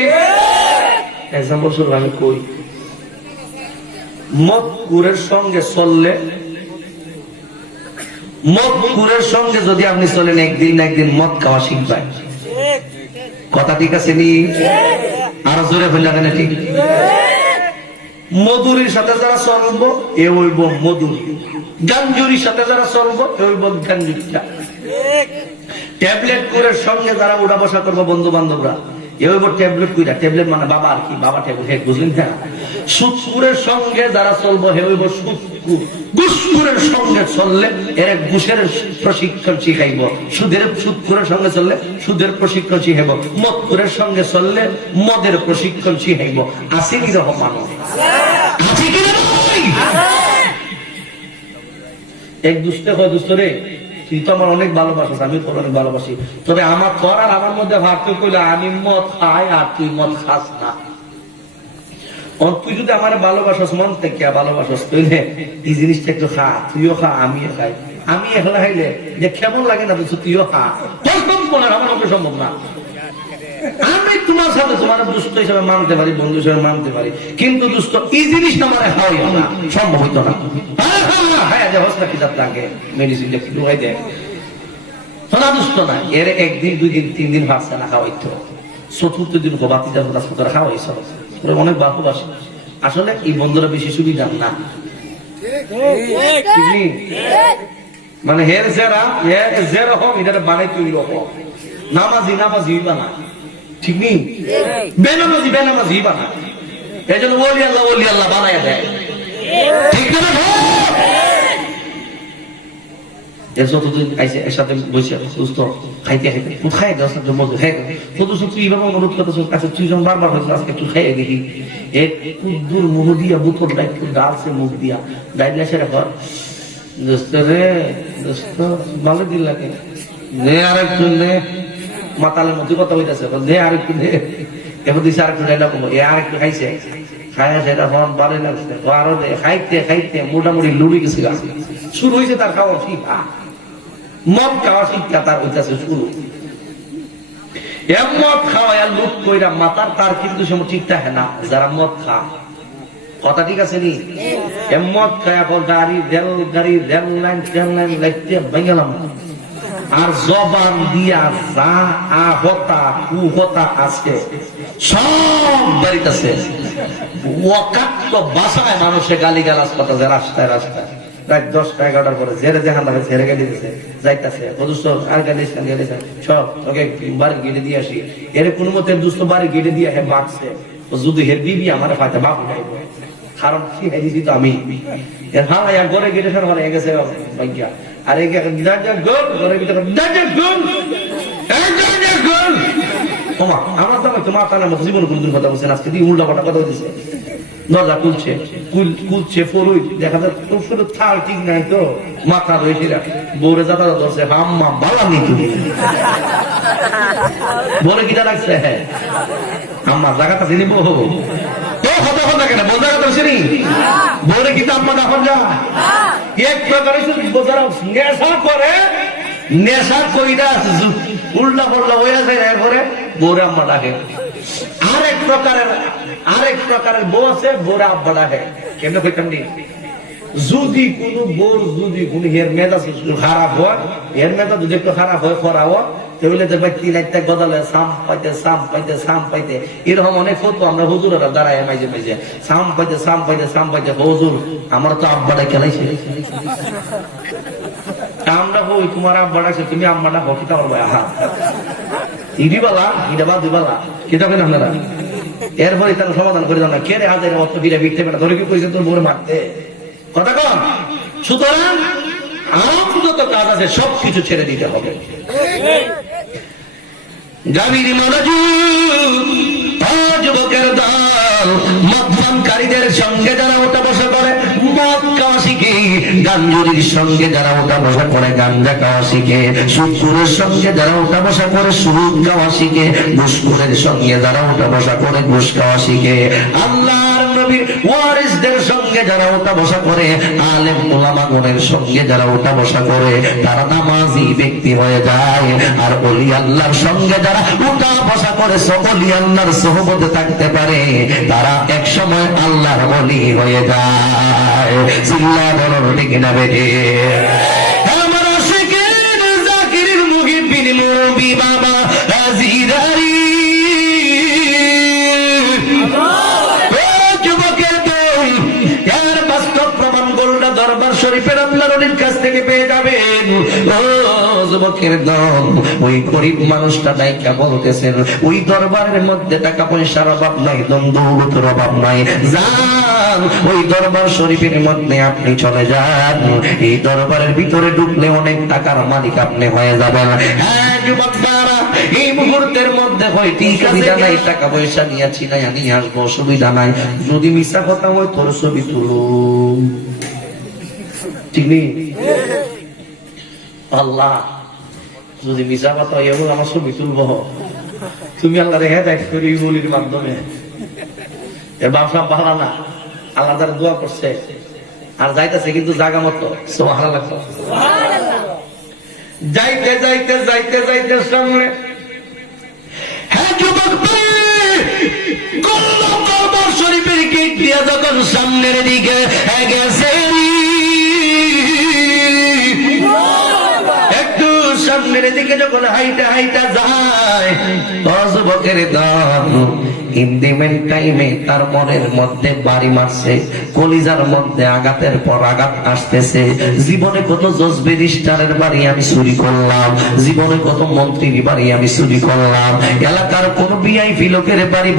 এক্সাম্পল শুরু আমি কই, মদকুরের সঙ্গে চললে, মদকুরের সঙ্গে যদি আপনি চলেন একদিন না একদিন মদ খাওয়া শিখবেন। কথা ঠিক আছে নি? আরো জোরে বললেন না? ঠিক। মধুরির সাথে যারা চলবো এ হইব মধুর, গাঞ্জুরির সাথে যারা চলবো এ হইব গাঞ্জুরিটা। ট্যাবলেট কুরের সঙ্গে যারা উড়া বসা করবো বন্ধু বান্ধবরা এ হইব ট্যাবলেট কুইরা। ট্যাবলেট মানে বাবা আর কি, বাবা ট্যাবলেট বুঝলেন না? সুদকুরের সঙ্গে যারা চলবো হে হইব সুদকুর। ঘুষখোরের সঙ্গে চললে এর ঘুষের প্রশিক্ষণ শিখাইব, সুদকুরের সঙ্গে চললে সুদের প্রশিক্ষণ শিখাইব, মদকুরের সঙ্গে চললে মদের প্রশিক্ষণ শিখাইব। আছে কি রকম মানুষ? আছে কি এক দুষ্টে হয়, দুষ্ট রে তুই তো আমার অনেক ভালোবাসিস, আমি তোর অনেক ভালোবাসি, তবে আমার তোর আর আমার মধ্যে পার্থক্য কইলে আমি মদ খাই আর তুই মদ খাস না। তুই যদি আমার ভালোবাসাস মন থেকে ভালোবাসাস তাহলে এই জিনিসটা একটু খা, তুইও খা আমিও খাই। আমি একলা খাইলে যে কেমন লাগে না বলছো, তুইও খা। আমার পক্ষে সম্ভব না। আমি তোমার সাথে তোমার দুষ্ট হিসেবে মানতে পারি, বন্ধু হিসেবে মানতে পারি, কিন্তু দুষ্ট এই জিনিসটা আমার হয় না, সম্ভব হইতো না। হ্যাঁ যে হসপিটাল লাগে মেডিসিন ঢুকাই দেয়, তোরা দুষ্ট না। এর একদিন দুই দিন তিন দিন ভাবছে না খাওয়াইতো, চতুর্থ দিন বাতি যাবো তোরা খাওয়াইছ, অনেক ভালোবাসি। আসলে এই বন্ধুরা বেশি সুবিধা না, মানে হের যেরকম এটা বানাই তুই রকম। নামাজি নামাজি বানা, ঠিক নেই? বেনামাজি বেনামাজি বানা, এই জন্য ওলি আল্লাহ বানাই দেয়, ঠিক না? যতদিন আইসে একসাথে বসে সুস্থ খাইতে খাইতে খাই তুই এভাবে অনুরোধ করতেছ, আচ্ছা তুই যখন বারবার হয়েছিল আজকে একটু খাইয়ে দেখি। দূর মুখ দিয়া বুথর একটু ডালছে মুখ দিয়া ডাইলে সেটা কর দোস্ত রে, দোস্ত ভালো দিল লাগে রে, আর একটু রে, মাতালের মধ্যে কথা হইতেছে দে আরেকটু দে, এবার দিছে আরেকটু ডাইলাম, এ আরেকটু খাইছে, খায়া সেটা হন ভালো লাগছে, আরো দে, খাইতে খাইতে মোটামুটি লুড়ি গেছে গা। শুরু হয়েছে তার খাওয়া শিক্ষা, মদ খাওয়া শিক্ষা তার হইতেছে শুরু। মদ খাওয়া লুট কইরা মাতার তার কিন্তু সে ঠিক থাকে না। যারা মদ খা, কথা ঠিক আছে নি, মদ খায় গাড়ি রেল লাইন লাইতে ভেঙেলাম, আর জবান দিয়া যা আহতা কুহতা আছে সব বাড়িতেছে। ওয়াকাত্ত বাসায় মানুষে গালি গালাজ কথা যে রাস্তায় রাস্তায় রাত 10টা 11টার পরে জেরে দেখান লাগে, ছেড়ে গালি দিচ্ছে যাইতেছে অদুষ্ট আর গালি সব ওকে বাড়ি গেটে দিয়ে আসি। এর কোন মতে দুস্থ বাড়ি গেটে দিয়ে হে বাঁচছে, যদি হে দিবি আমার ফায়দা বাপ উঠাইব, কারণ কি দিছি তো আমি হ্যাঁ ঘরে গেটে ফের ঘরে গেছে ভাগ্যা। আর আমার তো তোমার তার মতো জীবন কোনদিন কথা বলছেন, আজকে দিয়ে উল্টা পাল্টা কথা বলছে। দরজা খুলছে ফরুই দেখা যায় থাল ঠিক নাই তো মাথা রয়েছে বউরে যাতা ধরছে, আম্মা বালানি তুমি বলে কিটা লাগছে, হ্যাঁ আম্মা জায়গাটা চিনি বহু কথা কথা কেন বল জায়গা তো চিনি বলে কিন্তু আম্মা এখন যা এক প্রকারে নেশা করে, নেশা কইরা উল্টা পাল্টা হয়ে যায়, এরপরে বউরে আম্মা ডাকে। আরেক প্রকারের বউ আছে বউরে আব্বা ডাকে। কেমনে কইতাম নি, যদি কোন বউ যদি কোন হের মেজাজ খারাপ হয়, হের মেজাজ যদি একটু খারাপ হয় করা হয়, তাহলে দেখবে 3-4টা গদালে সাম পাইতে এরকম অনেক ফটো আমরা হুজুরেরা দাঁড়ায় মাঝে মাঝে সাম পাইতে হুজুর আমার তো আব্বাটা খেলাইছে, আমরা হই তোমার আব্বা ডাকছে তুমি আম্মা ডাকো কিতা বলবো, হা ইডিবালা ইডাবা দুবালা কিতা কেন আপনারা। এরপরে তার সমাধান করে দাও না, কে রে হাজার অর্থ বিরা বিকতে বেটা ধরে কি কইছে তোর বউরে মারতে, কথা কন। সুতরাং আরব যত কাজ আছে সবকিছু ছেড়ে দিতে হবে। গাভীর মনোযোগ, যুবকের দল, মদপানকারীদের সঙ্গে যারা ওঠা বসা করে মদ খাওয়া শিখে, গাঞ্জুরির সঙ্গে যারা ওঠা বসা করে গাঞ্জা খাওয়া শিখে, সুদখোরের সঙ্গে যারা ওঠা বসা করে সুদ খাওয়া শিখে, ঘুষখোরের সঙ্গে যারা ওঠা বসা করে ঘুষ খাওয়া শিখে, আল্লাহর নবীর ওয়ারিসদের সঙ্গে যারা ওঠা বসা করে, আলেম ওলামাগণের সঙ্গে যারা ওঠা বসা করে, তারা নামাজি ব্যক্তি হয়ে যায়। আর ওলি আল্লাহর সঙ্গে যারা উঠা বসা করে ওলি আল্লাহর সোহবতে থাকতে পারে, তারা এক সময় আল্লাহর ওলি হয়ে যায়। চিল্লায় বলুন ঠিক না বেঠে? আমার আশিকের জাকির মুহিবিন মুরব্বি বাবা হাজিরারি দরবার শরীফের আল্লাহর ওলির কাছ থেকে পেয়ে যাবেন। ও যুবকের দল, ওই গরিব মানুষটা নাইকা বলতেছেন ওই দরবারের মধ্যে টাকা পয়সার অভাব নাই, দৌলতের অভাব নাই, যান ওই দরবার শরীফের মধ্যে আপনি চলে যান, এই দরবারের ভিতরে ঢুকলে অনেক টাকার মালিক আপনি হয়ে যাবেন। হ্যাঁ যুবক দ্বারা এই মুহূর্তের মধ্যে হয় ঠিক আছে নাই, টাকা পয়সা নিয়েছি নাই নিয়ে আসবো, অসুবিধা নাই, যদি মিশা কথা হয় তোর ছবি তুলো, ঠিক নেই? আল্লাহ যদি মিশা কথা এমন আমার ছবি তুলবো, তুমি আল্লাহ রেখে দেখ করি বলির মাধ্যমে, এর ব্যবসা ভালো না, আল্লাহ তারা দোয়া করছে আর যাইতেছে কিন্তু জায়গা মতো সুবহানাল্লাহ। যাইতে যাইতে যাইতে যাইতে সামনে, হ্যাঁ যুবক দরবার শরীফের গেট দিয়া যখন সামনের দিকে গেছে, একটু সামনের দিকে যখন হাইটা হাইটা যায়, যুবকের দল ইন্দিমেন্ট টাইমে তার মনের মধ্যে বাড়ি মারছে, কলিজার মধ্যে আঘাতের পর আঘাত আসতেছে। জীবনে কত জজ ব্যারিস্টারের বাড়ি আমি চুরি করলাম, জীবনে কত মন্ত্রীর বাড়ি আমি চুরি করলাম, এলাকার কোন ভিআইপি লোকের বাড়ি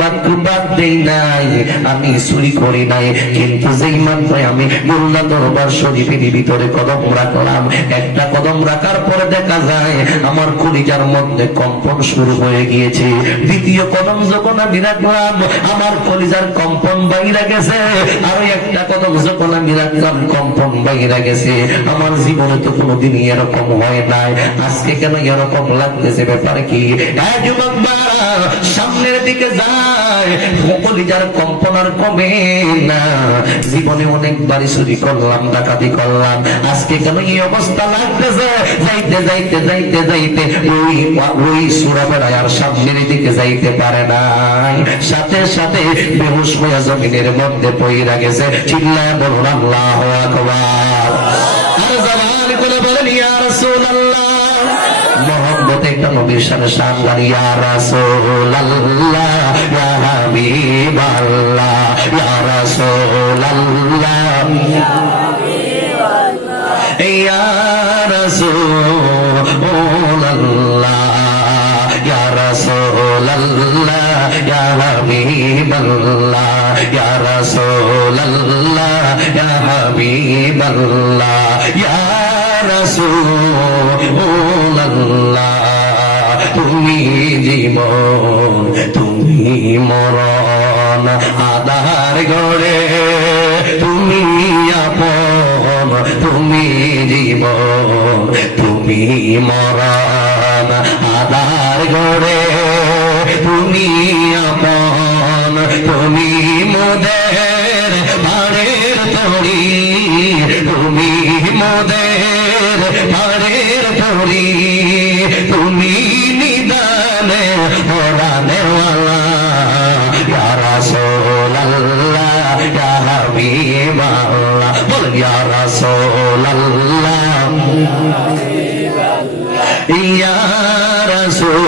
বাদ দেই নাই, আমি চুরি করি নাই, কিন্তু যেই মাত্র আমি মোল্লা দরবার শরীফের ভিতরে কদম রাখলাম, একটা কদম রাখার পরে দেখা যায় আমার কলিজার মধ্যে কম্পন শুরু হয়ে গিয়েছে। দ্বিতীয় কদম যখন আমি রাখলাম, আমার কলিজার কম্পন বাইরে গেছে। আরো একটা কথা যখন আমি রাখলাম, কম্পন বাইরে গেছে। আমার জীবনে তো কোনোদিন এরকম হয় নাই, আজকে কেন এরকম লাগতেছে? ব্যাপার কি? যুবক বাড়া সামনের দিকে যায়, কলিজার কম্পন আর কমে না। জীবনে অনেকবারই চুরি করলাম, ডাকাতি করলাম, আজকে কেন এই অবস্থা লাগতেছে? যাইতে যাইতে যাইতে যাইতে ওই সুরাবেড়ায় আর সামনের দিকে যাইতে পারে নাই, সাথে সাথে বেহুশ হয়ে জমিনের মধ্যে পইরা গেছে। চিল্লায় বলুন আল্লাহু আকবার। আর জবান করে বলেন ইয়া রাসূলুল্লাহ। মোহাম্মদ একটা নবীর সাথে সাংগার, ইয়া রাসূলুল্লাহ, ইয়া হাবিবাল্লাহ, ইয়া রাসূলুল্লাহ, ইয়া রাসূলুল্লাহ, ইয়া রাসূলুল্লাহ, ইয়া হাবিবাল্লাহ, ইয়া রাসূলুল্লাহ, ইয়া হাবিবাল্লাহ, ইয়া রাসূলুল্লাহ। তুমি জীবন, তুমি মরণ, আধার গড়ে তুমি আপন। তুমি জীবন, তুমি মরণ, আধার গড়ে তুমি আপন। তুমি মোদের পাড়ের তরি, তুমি মোদের পাড়ের তরি, তুমি নিদানে ওরানের ওয়ালা, ইয়া রাসূলুল্লাহ, ইয়া হাবিবাল্লাহ। বলেন ইয়া রাসূলুল্লাহ, ইয়া রাসূলুল্লাহ।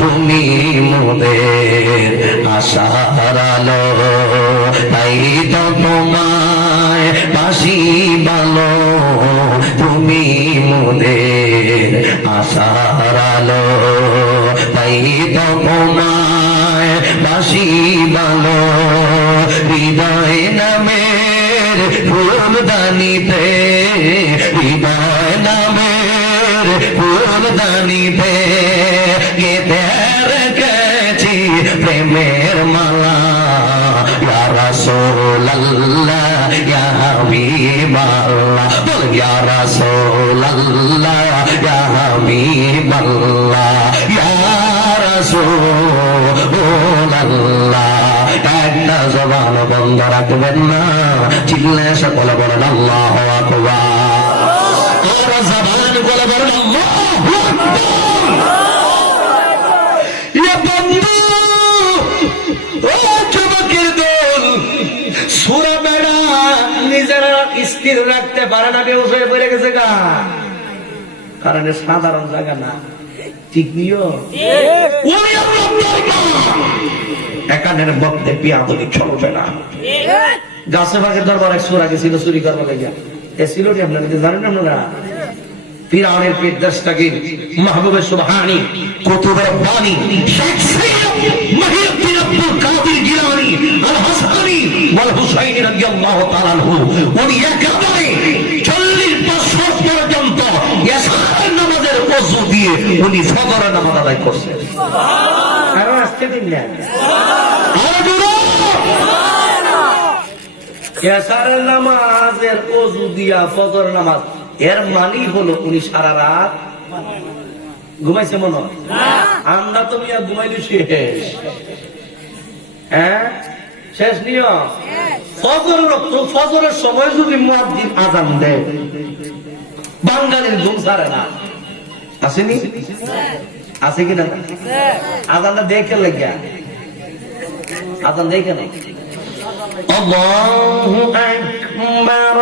তুমি মোদের আশার আলো, তাই তো তোমায় বাসি ভালো। তুমি মোদের আশার আলো, তাই তো তোমায় বাসি ভালো। হৃদয় নামের ফুলদানিতে, হৃদয় নামের ফুলদানিতে গেঁথে রেখেছি প্রেমের মালা। ইয়া রাসূলুল্লাহ, ইয়া হাবিবাল্লাহ। বল ইয়া রাসূলুল্লাহ, ইয়া হাবিবাল্লাহ, ইয়া রাসূলুল্লাহ। একটা জবান বন্ধ রাখবেন না, চিল্লে সকলে বলেন আল্লাহু আকবার। আর জবান বলে বলেন আল্লাহু আকবার। ইয়া বন্ধু, ও যুবকের দল, সূরা বেড়া নিজেরা স্থির রাখতে পারে না, বেহুশ হয়ে পড়ে গেছে গা। কারণ সাধারণ জায়গা না, ঠিক নিও একানের বক্তে পিয়াদলি চলবে না। গাছে বাগের দরবার এক সুরা গেছিল চুরি করবার লাগিয়া, এ ছিল কি আপনারা জানেন? আপনারা ফিরআউনের পেট দস্তগীর, মাহবুবে সুবহানি, কুতুবের বাণী, শেখ সৈয়দ মহিউদ্দিন আব্দুল কাদের জিলানী আল হাসানী ওয়াল হুসাইনী রাদিয়াল্লাহু তাআলা আনহু, উনি একেবারে 40 বছর পর্যন্ত এশারের নামাজের ওযু দিয়ে উনি ফজরের নামাজ আদায় করছেন। আরে আজকে দিন না, আরে দূর এশারের নামাজের ওযু দিয়া ফজরের নামাজ, এর মানি হলো উনি সারা রাত ঘুমাইছে মনে হয়। আমরা তো মিয়া ঘুমাইলে শেষ, হ্যাঁ শেষ নিও। ফজরের সময় যদি মুয়াজ্জিন আযান দেয়, বাঙালির ঘুম ছাড়ে না। আসেনি? আছে কিনা? আযানটা দেখে লাগিয়া, আযান দেখে না। আল্লাহু আকবার,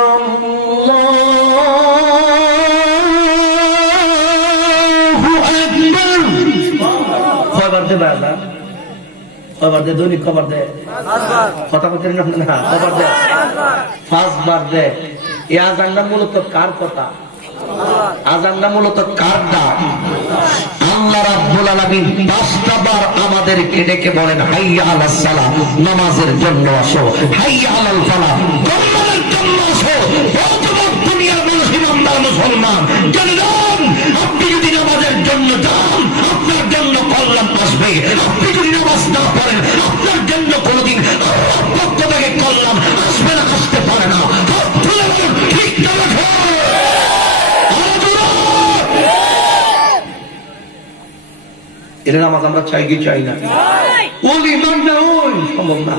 আল্লাহু আকবার। কয়বার দেবে আযান? কয়বার দে? দৈনিক কয়বার দে? কথা বলতেন না, কয়বার দে? 5 বার দে। এই আযানটা মূলত কার কথা? আযানটা মূলত কার ডাক? আল্লাহ রাব্বুল আলামিন 5টা বার আমাদেরকে ডেকে বলেন, হাইয়া আলাস সালাহ, নামাজের জন্য আসো। হাইয়া আলাল ফালাহ, কল্যাণের জন্য আসো। ও যুবক দুনিয়ার মানুষ, ইমানদার মুসলমান, জানেন আপনি যদি নামাজের জন্য যান, আপনার জন্য কল্যাণ হবে। আপনি যদি নামাজ না পড়েন, আপনার জন্য কোনোদিন আল্লাহর পক্ষ থেকে কল্যাণ আসবে না, আসতে পারে না। হাত তুলে বলুন, ঠিক না বেঠিক? এটা নামাজ আমরা চাই কি চাই না? ওলি মান না ওই সম্ভব না।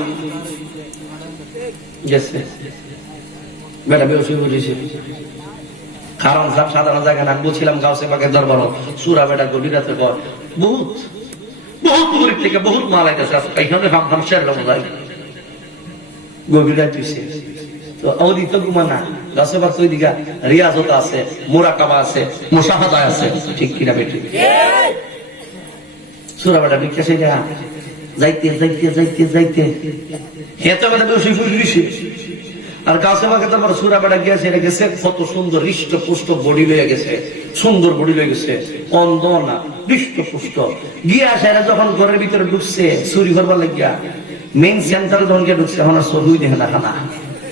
গেছে বেটা বেশি বুঝেছে। কারণ সব সাধারণ জায়গা না, বলছিলাম গাউসে পাকের দরবার সুরা বেটা গভীর রাতে কর বহুত বহুত গরিব থেকে বহুত মাল আইতেছে। এখানে হাম হাম শেয়ার লোক যায় গভীর রাতে তো ওদি তো ঘুমা না। গাছে পাক ওই দিকে রিয়াজত আছে, মুরাকাবা আছে, মুশাহাদা আছে, ঠিক কিনা বেটি? সুরা বেটা বিকাশে যা যাইতে যাইতে যাইতে যাইতে হেতো বেটা বেশি ফুটছে। আর গাছে পাকে তারপর সুরা বেটা গিয়েছে, এটা গেছে কত সুন্দর হৃষ্ট পুষ্ট বডি লয়ে গেছে, সুন্দর বডি লয়ে গেছে, অন্ধ না, হৃষ্ট পুষ্ট গিয়ে আসে। এরা যখন ঘরের ভিতরে ঢুকছে চুরি করবার লাগিয়া, মেইন সেন্টারে যখন গিয়ে ঢুকছে, এখন আর সবই দেখে না, খানা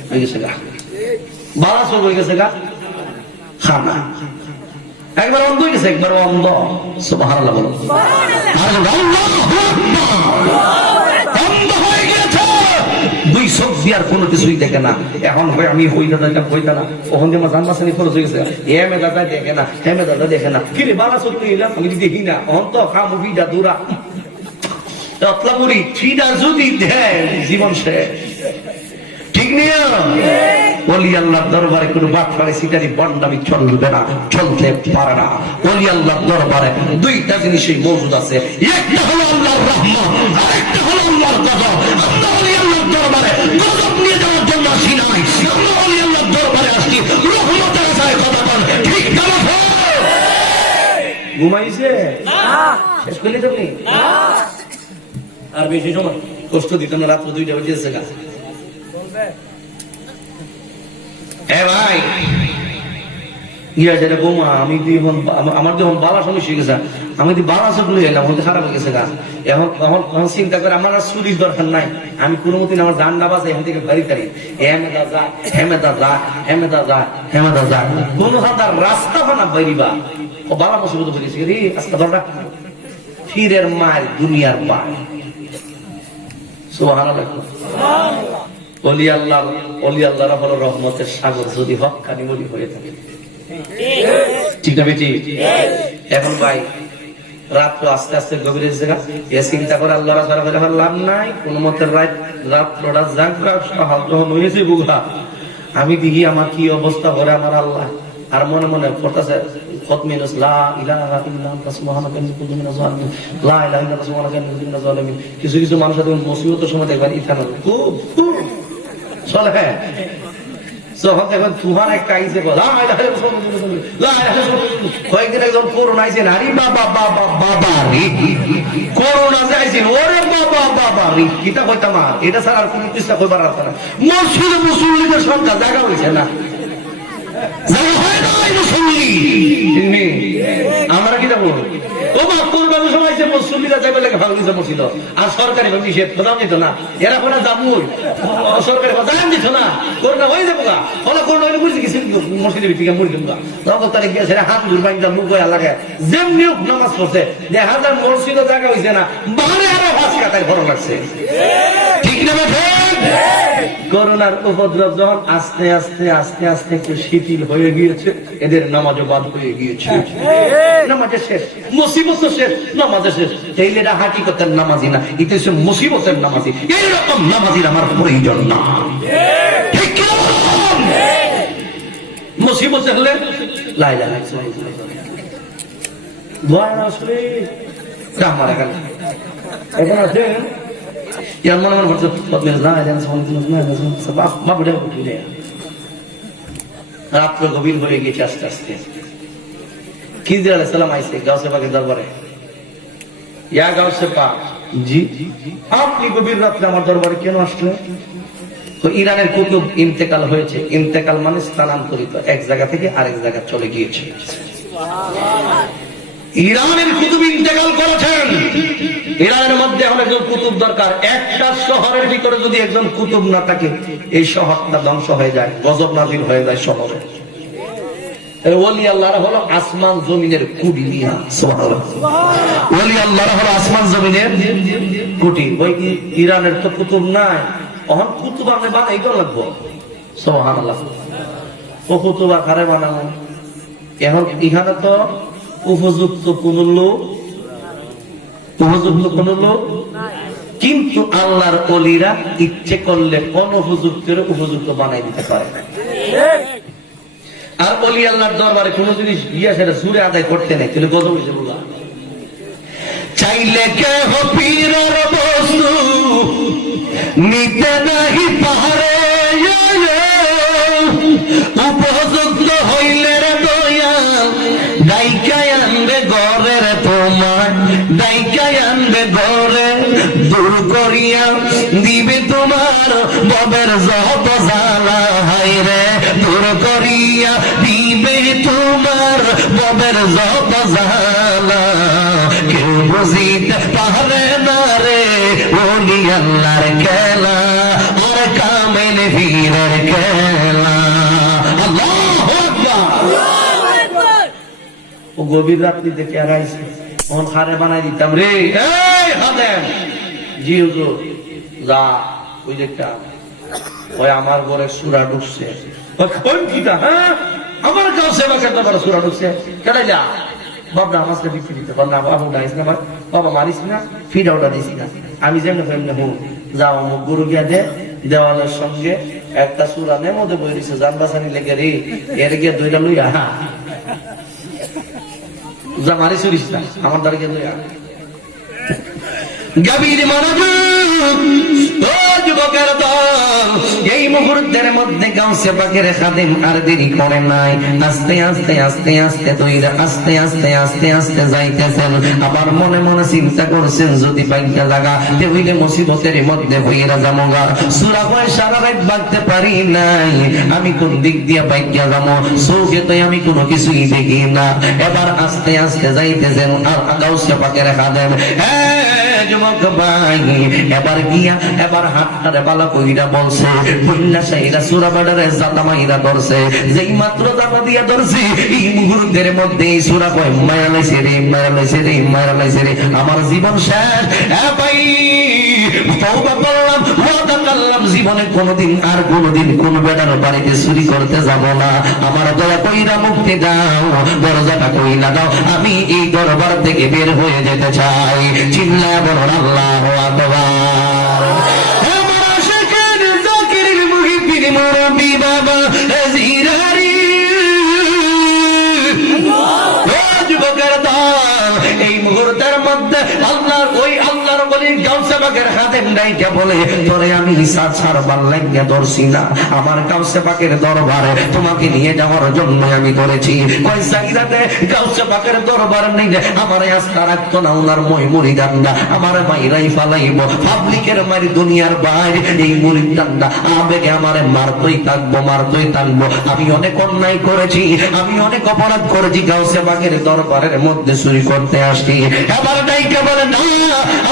হয়ে গেছে গা, বালা সব হয়ে গেছে গা, খানা একবার অন্ধ হয়ে গেছে, একবার অন্ধ। সুবহানাল্লাহ বলো। অন্ধ হয়ে গেছে, দুই চোখ দিয়ে আর কোনো কিছুই দেখে না। এখন হয় আমি হইতা যাইতাম হইতা না, ওখান দিয়ে আমার জানমাসানি খরচ হয়ে গেছে। এমে দাদা দেখে না, হেমে দাদা দেখে না, কিরে বালা চোখ নিলাম আমি দেখি না। অহন তো খামু বিটা দূরা ততলাপুরি ফিডা যদি দেয় জীবন শেষ, ঠিক নিয়া ওলি আল্লাহর দরবারে কোনো বাটপাড়ে সিটারি বন্ডামি চলবে না, চলতে পারে না। ওলি আল্লাহর দরবারে দুইটা জিনিসই মজুদ আছে, একটা হলো আল্লাহর রহমত, আরেকটা হলো আল্লাহর গজব। আমরা ওলি আল্লাহর দরবারে গজব নিয়ে যাওয়ার জন্য আসি নাই, আমরা ওলি আল্লাহর দরবারে আসছি রহমতের আশায়। কথা বল, ঠিক না? ঘুমাইছে শেষ করলি তুমি? আর বেশি সময় কষ্ট দিতাম না, রাত্র 2টা বেজেছে গা। ভাই ইয়া যেটা বোমা, আমি আমার যখন বালা সমস্যা হয়ে গেছে, আমি যদি বালা চোখ লই এলাম, হয়তো খারাপ হয়ে গেছে গা। এখন চিন্তা করে আমার আর চুরির দরকার নাই, আমি কোনো মতিন আমার জান না বাজে এখান থেকে বাড়ি তারি হেমেদা যা হেমেদা যা হেমেদা যা হেমেদা যা, কোন হাতার রাস্তা বানা বাইরিবা ও বালা মুসিবত হয়ে গেছে রে। আজকে ধরটা ফিরের মার দুনিয়ার পা। সুবহানাল্লাহ। অলি আল্লাহর হলো রহমতের সাগর, যদি হক্কানি বলি হয়ে থাকে, ঠিক না বেটি? এখন ভাই রাত তো আস্তে আস্তে গভীর জায়গা, এ চিন্তা করে আল্লাহ করে লাভ নাই। কোন মতের রাত্রটা জাগা সহাল যখন হয়েছে বুঘা, আমি দেখি আমার কি অবস্থা করে আমার আল্লাহ। আর মনে মনে পড়তেছে কিছু কিছু মানুষ মুসিবতের সময় দেখবেন ইথানো খুব চলে। হ্যাঁ যখন দেখবেন তুফান একটা আইসে, কয়েকদিন একজন করোনা আইসেন, আরে বাবা বাবা বাবা রে, করোনা যে আইসেন, ওরে বাবা বাবা রে, কিতা কইতাম এটা ছাড়া আর কোন চেষ্টা করবার আছে না। মসজিদে মুসল্লিদের সংখ্যা জায়গা হয়েছে না, আমরা কি যাবো? ও মা কোরবানি সময় মুসল্লিরা যাবে লাগে ভালো কিছু মসজিদ, আর সরকারি নিষেধ প্রধান দিত না। এরা কোনো দামুর সরকারি দাম দিত না, করোনা হয়ে যাবো গা। ফলে করোনা হইলে বুঝছি কিছু মসজিদের ভিত্তিকে মুড়ি দেবো তখন তারা গিয়েছে হাত ঘুরবাইটা মুখ লাগে যেমনি নামাজ পড়ছে, দেখা যায় মসজিদও জায়গা হয়েছে না, বাহারে আরো হাত কাটায় ভরো লাগছে, ঠিক না? করোনার উপদ্রব যখন আস্তে আস্তে আস্তে আস্তে একটু শিথিল হয়ে গিয়েছে, এদের নামাজও বাদ হয়ে গিয়েছে, নামাজের শেষ, মুসিবত শেষ, নামাজের শেষ। তাইলে এটা হাকিকতের নামাজি না, এটা হচ্ছে মুসিবতের নামাজি। এইরকম নামাজির আমার প্রয়োজন না, ঠিক কি? মুসিবত হলে লাই লাই আসলে আমার এখানে এখন আছে yang mana bersepat dan রাত্র গভীর হয়ে গেছে আস্তে আস্তে। খিজির আলাইহিস সালাম আইছে গাউসে পাকের দরবারে, ইয়া গাউসে পাক, জি আপনি গভীর রাত্রে আমার দরবারে কেন আসলেন? তো ইরানের কুতুব ইন্তেকাল হয়েছে, ইন্তেকাল মানে স্থানান্তরিত, এক জায়গা থেকে আরেক জায়গা চলে গিয়েছে। ইরানের কুতুব ইন্তেকাল করেছেন, ইরানের মধ্যে এখন একজন কুতুব দরকার। একটা শহরের ভিতরে যদি একজন কুতুব না থাকে, এই শহরটা ধ্বংস হয়ে যায়, গজব নাজিল হয়ে যায় শহরে। ওলি আল্লাহরা হলো আসমান জমিনের কুটি দিয়া, সুবহানাল্লাহ। ওলি আল্লাহরা হলো আসমান জমিনের কুটি। ওই ইরানের তো কুতুব নাই, অহন কুতুব আপনি বানাই তো লাগবো, সুবহানাল্লাহ। ও কুতুব আকারে বানাবো, এখন এখানে তো উপযুক্ত কোন লোক কিন্তু আল্লাহর ওলিরা ইচ্ছে করলে অনুপযুক্তের উপযুক্ত বানাই দিতে পারে। আর ওলি আল্লাহর দরবারে কোন জিনিস গিয়া সেটা সুরে আদায় করতে নেই, তাহলে গজব হয়েছে বলা। চাইলে কেহ পীরের বস্তু নিতে নাহি পারে, উপযুক্ত হইলে রে দয়াল ডাইকায় আনবে ঘরের তোমার, ডাইকায় আনবে ঘরে, দূর করিয়া দিবে তোমার ববের যত জ্বালা, হায় রে দূর করিয়া দিবে তোমার ববের যত জ্বালা। কেউ বুঝিতে পারে না রে ওলি আল্লাহর খেলা, আর কামেল পীরের খেলা। আল্লাহু আকবার। ও গভীর রাত্রি দেখে আর আইছে, ওন খারে বানাই দিতাম রে। এই হাদেম জি হুজুর, যা ওই একটা ওই আমার ঘরে সূরা ঢুকছে। কোন কিটা? হ্যাঁ আমার কাছে বাকে তো বড় সূরা ঢুকছে। কেডাইলা বাবা আমাকে বিক্রি দিতে পার না, বাবা ডাইস না, বাবা মারিস না, ফিডাওটা দিস না। আমি যেমন ফেমনে হুম যাও মুখ গরু গিয়া দে, দেওয়ালের সঙ্গে একটা সূরা নেমতে বই দিছে, জান বাসানি লেগে রে, এর গিয়ে দুইটা লইয়া যা মারি চুরিস না, আমার দ্বারা গিয়ে লইয়া। গভীর মনোযোগ, ও যুবকের দল, এই মুহূর্তের মধ্যে গাউসে পাকের খাদেম আর দেরি করে নাই। আস্তে আস্তে আস্তে আস্তে দইরা আস্তে আস্তে আস্তে আস্তে যাইতেছেন। আবার মনে মনে চিন্তা করছেন যদি বাইকটা লাগা হইলে মুসিবতের মধ্যে হইরা যামগা। সূরা কয় সারা রাত বাগতে পারি নাই, আমি কোন দিক দিয়া বাইকটা যাবো, চোখে তো আমি কোনো কিছুই দেখি না। এবার আস্তে আস্তে যাইতেছেন আর গাউসে পাকের খাদেম যুবক ভাই এবার গিয়া এবার হাতটারে বালা কইরা বলছে, বন্যা সাইরা সূরা বাড়ারে জাতা মাইরা ধরছে। যেই মাত্র জাতা দিয়া ধরছে এই মুহূর্তের মধ্যে এই সূরা কয় মায়া লাইছে রে, মায়া লাইছে রে, মায়া লাইছে রে, আমার জীবন শেষ। ভাই তওবা করলাম, ওয়াদা করলাম জীবনে কোনোদিন আর কোনোদিন কোন বেটার বাড়িতে চুরি করতে যাব না। আমার দয়া কইরা মুক্তি দাও, দরজাটা কইলা দাও, আমি এই দরবার থেকে বের হয়ে যেতে চাই। চিল্লায় বলুন আল্লাহু আকবার। আমার আশিকের জাকির মুহিবিন মুরব্বি বাবা জিরারি, ও যুবকের দল, এই মুহূর্তের মধ্যে আল্লাহর ওই আল্লাহর ওলি গাউসে পাকের খাদেম ডাইকা বলে, তোরে আমি হিসাব ছাড়বার লাগিয়া ধরছি না, আমার গাউসে পাকের দরবারে তোমাকে নিয়ে যাওয়ার জন্য আমি ধরেছি। কই সাইরাতে গাউসে পাকের দরবার নেই, আমার আস্থা রাখতো না ওনার মই মুরিদানরা, আমার মাইরাই ফালাইব পাবলিকের মারি দুনিয়ার বাইরে। এই মুরিদানরা আবেগে আমারে মারতই থাকবো, মারতই থাকবো। আমি অনেক অন্যায় করেছি, আমি অনেক অপরাধ করেছি, গাউসে পাকের দরবারের মধ্যে চুরি করতে আসছি। এবার ডাইকা বলে না,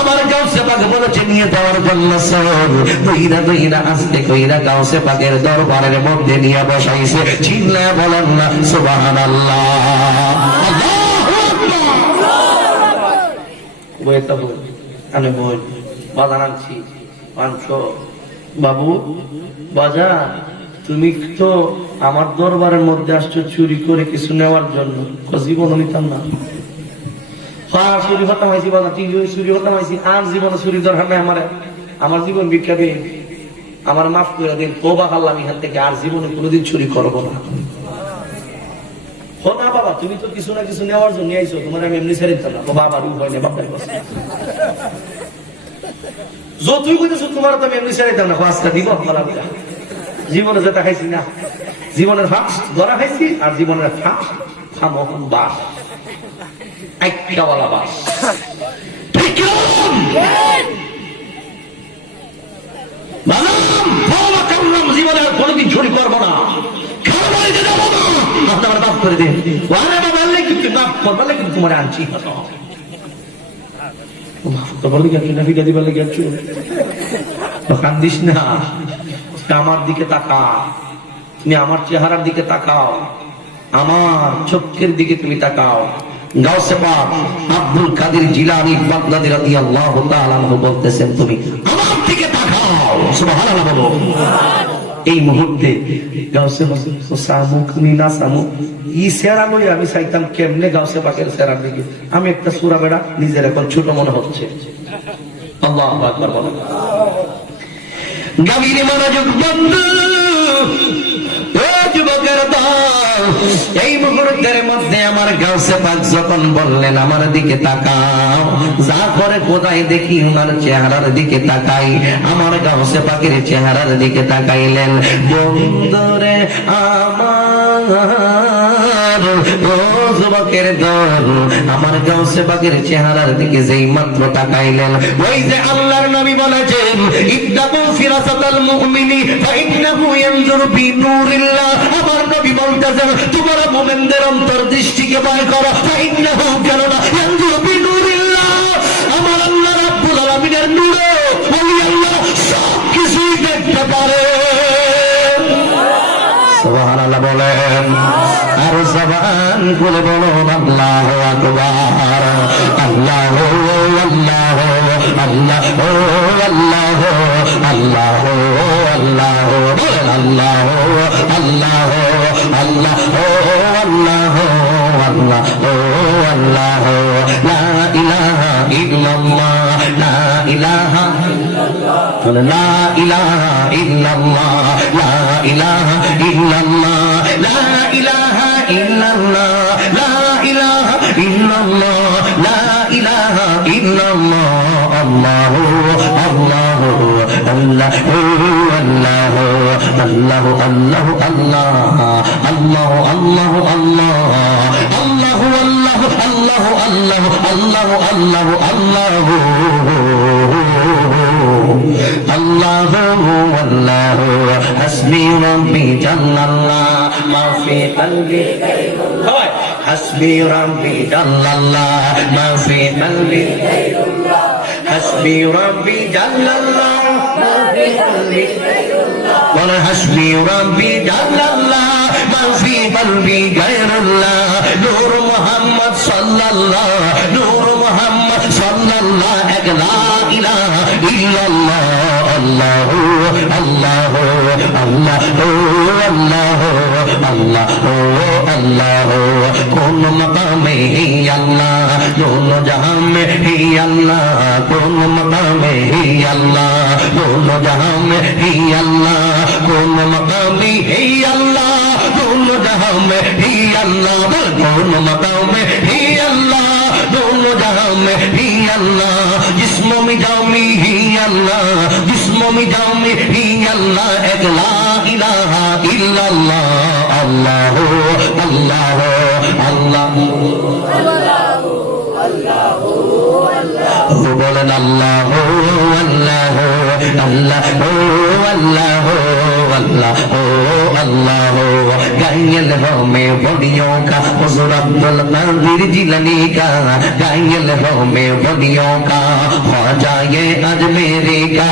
আমার গাউসে পাক বলেছে নিয়ে যাওয়ার জন্য সব দইরা দইরা আস্তে কইরা গাউসে পাকের দরবারের মধ্যে নিয়ে বসাইছে। চিল্লায় বলেন না সুবহানাল্লাহ। আল্লাহু আকবার। বইটা বই আমি বই বাজার আনছি, মাংস। বাবু বাজার, তুমি তো আমার দরবারের মধ্যে আসছো চুরি করে কিছু নেওয়ার জন্য, জীবন নিতাম না। চুরি হতাম হয়েছি বাজার, চুরি হতাম হয়েছি, আর জীবনে চুরি দরকার নাই। আমার জীবন ভিক্ষা দিন, আমার মাফ করে দিন, তওবা করলাম এখান থেকে আর জীবনে কোনোদিন চুরি করবো না। না বাবা, তুমি তো কিছু না কিছু নেওয়ার জন্য আইছো, তোমার আমি এমনি ছেড়ে দিতাম না। বাবা রূপ হয় না, বাবার কাছে যতই কইতেছো তোমার তো আমি এমনি ছেড়ে দিতাম না। পাঁচটা দিব জীবনে যেটা খাইছি না, জীবনের ফাঁস ধরা খাইছি, আর জীবনের ফাঁস খামোহন বাস, একটাওয়ালা বাস। জীবনের কোনোদিন চুরি করবো না, আপনার মাফ করে দিন। কিন্তু মাফ করবার কিন্তু তোমার আনছি, মাফ করবার লেগে না, ফিটা দিবার লেগে কান্দিস না। আমার দিকে তাকা, তুমি আমার চেহারার দিকে তাকাও, আমার চোখের দিকে তুমি তাকাও। গাউসে পাক আব্দুল কাদের জিলানী বাগদাদী রাদিয়াল্লাহু তাআলা আনহু বলতেছেন, তুমি আমার দিকে তাকাও। সুবহানাল্লাহ বলো। এই মুহূর্তে গাউসে সামুক মিনা সামুক ই সেরা লই আমি চাইতাম কেমনে গাউসে পাকের সেরার দিকে। আমি একটা সূরা বেড়া নিজের এখন ছোট মনে হচ্ছে। আল্লাহু আকবার বলো। গভীর মনোযোগ বন্ধু, ও যুবকের দল, এই মুহূর্তের মধ্যে আমার গাউসে পাক যখন বললেন আমার দিকে তাকাও, যা করে কোথায় দেখি ওনার চেহারার দিকে তাকাই। আমার গাউসে পাকের চেহারার দিকে তাকাইলেন। বন্ধুরে আমার, ও যুবকের দল, আমার গাউসে পাকের চেহারার দিকে যেই মাত্র তাকাইলেন, ওই যে আল্লাহর নবী বলেছেন, ইত্তাকু ফিরাসাতাল মুমিনি ফাইন্নাহু ইয়ানজুরু বিনূরিল্লাহ। আমার নবী বলতেছেন, তোমরা মুমিনদের অন্তর্দৃষ্টিকে ভয় করো। ফাইন্নাহু কানা ইয়ানজুরু বিনূরিল্লাহ। আমার আল্লাহ রাব্বুল আলামিনের নূরে ওলি আল্লাহ সব কিছুই দেখতে পারে। সুবহানাল্লাহ বলেন, আর জবান খুলে বলুন আল্লাহু আকবার। আল্লাহু আল্লাহু আল্লাহু আল্লাহু আল্লাহু আল্লাহু বলেন, আল্লাহু আল্লাহু আল্লাহু আল্লাহু আল্লাহু আল্লাহু লা ইলাহা ইল্লাল্লাহ লা ইলাহা ইল্লাল্লাহ লা ইলাহা ইল্লাল্লাহ লা ইলাহা ইল্লাল্লাহ লা ইলাহা ইল্লাল্লাহ লা ইলাহা ইল্লাল্লাহ লা ইলাহা ইল্লাল্লাহ। আল্লাহু আল্লাহু আল্লাহু আল্লাহু আল্লাহু আল্লাহু আল্লাহ আল্লাহু আল্লাহু আল্লাহ আল্লাহু আল্লাহু আল্লাহু আল্লাহু আল্লাহু আল্লাহু আল্লাহু আল্লাহু আল্লাহু হাসবি রাব্বি জাল্লাল্লাহ মা ফি কলবি গায়রুল্লাহ হাসবি রাব্বি জাল্লাল্লাহ মা ফি কলবি গায়রুল্লাহ হাসবি রাব্বি জাল্লাল্লাহ মা ফি কলবি গায়রুল্লাহ ওয়া হাসবি রাব্বি জাল্লাল্লাহ মা ফি কলবি গায়রুল্লাহ। নূর মুহাম্মদ সাল্লাল্লাহ নূর মুহাম্মদ সাল্লাল্লাহ এক লা ইলাহা ইল্লাল্লাহ। আল্লাহু আল্লাহু আল্লাহু আল্লাহু আল্লাহু আল্লাহু কোন মাকামে হি আল্লাহ দোনো জাহান में ही अल्लाह কোন মাকামে হি আল্লাহ দোনো জাহান में ही अल्लाह কোন মাকামে হি আল্লাহ দোনো জাহান में ही अल्लाह কোন মাকামে হি আল্লাহ দোনো জাহান में ही अल्लाह जिस्मों में जामी ही अल्लाह जिस्मों में जामी ही अल्लाह एक ला इलाहा इल्लल्लाह। अल्लाह अल्लाह अल्लाह बोलन अल्लाह अल्लाह अल्लाह अल्लाह अल्लाह अल्लाह गायल हो में बड़ियों का हुजूर अब्दुल कादिर जिलानी का गायल हो में बड़ियों का ख्वाजा ये अजमेरी का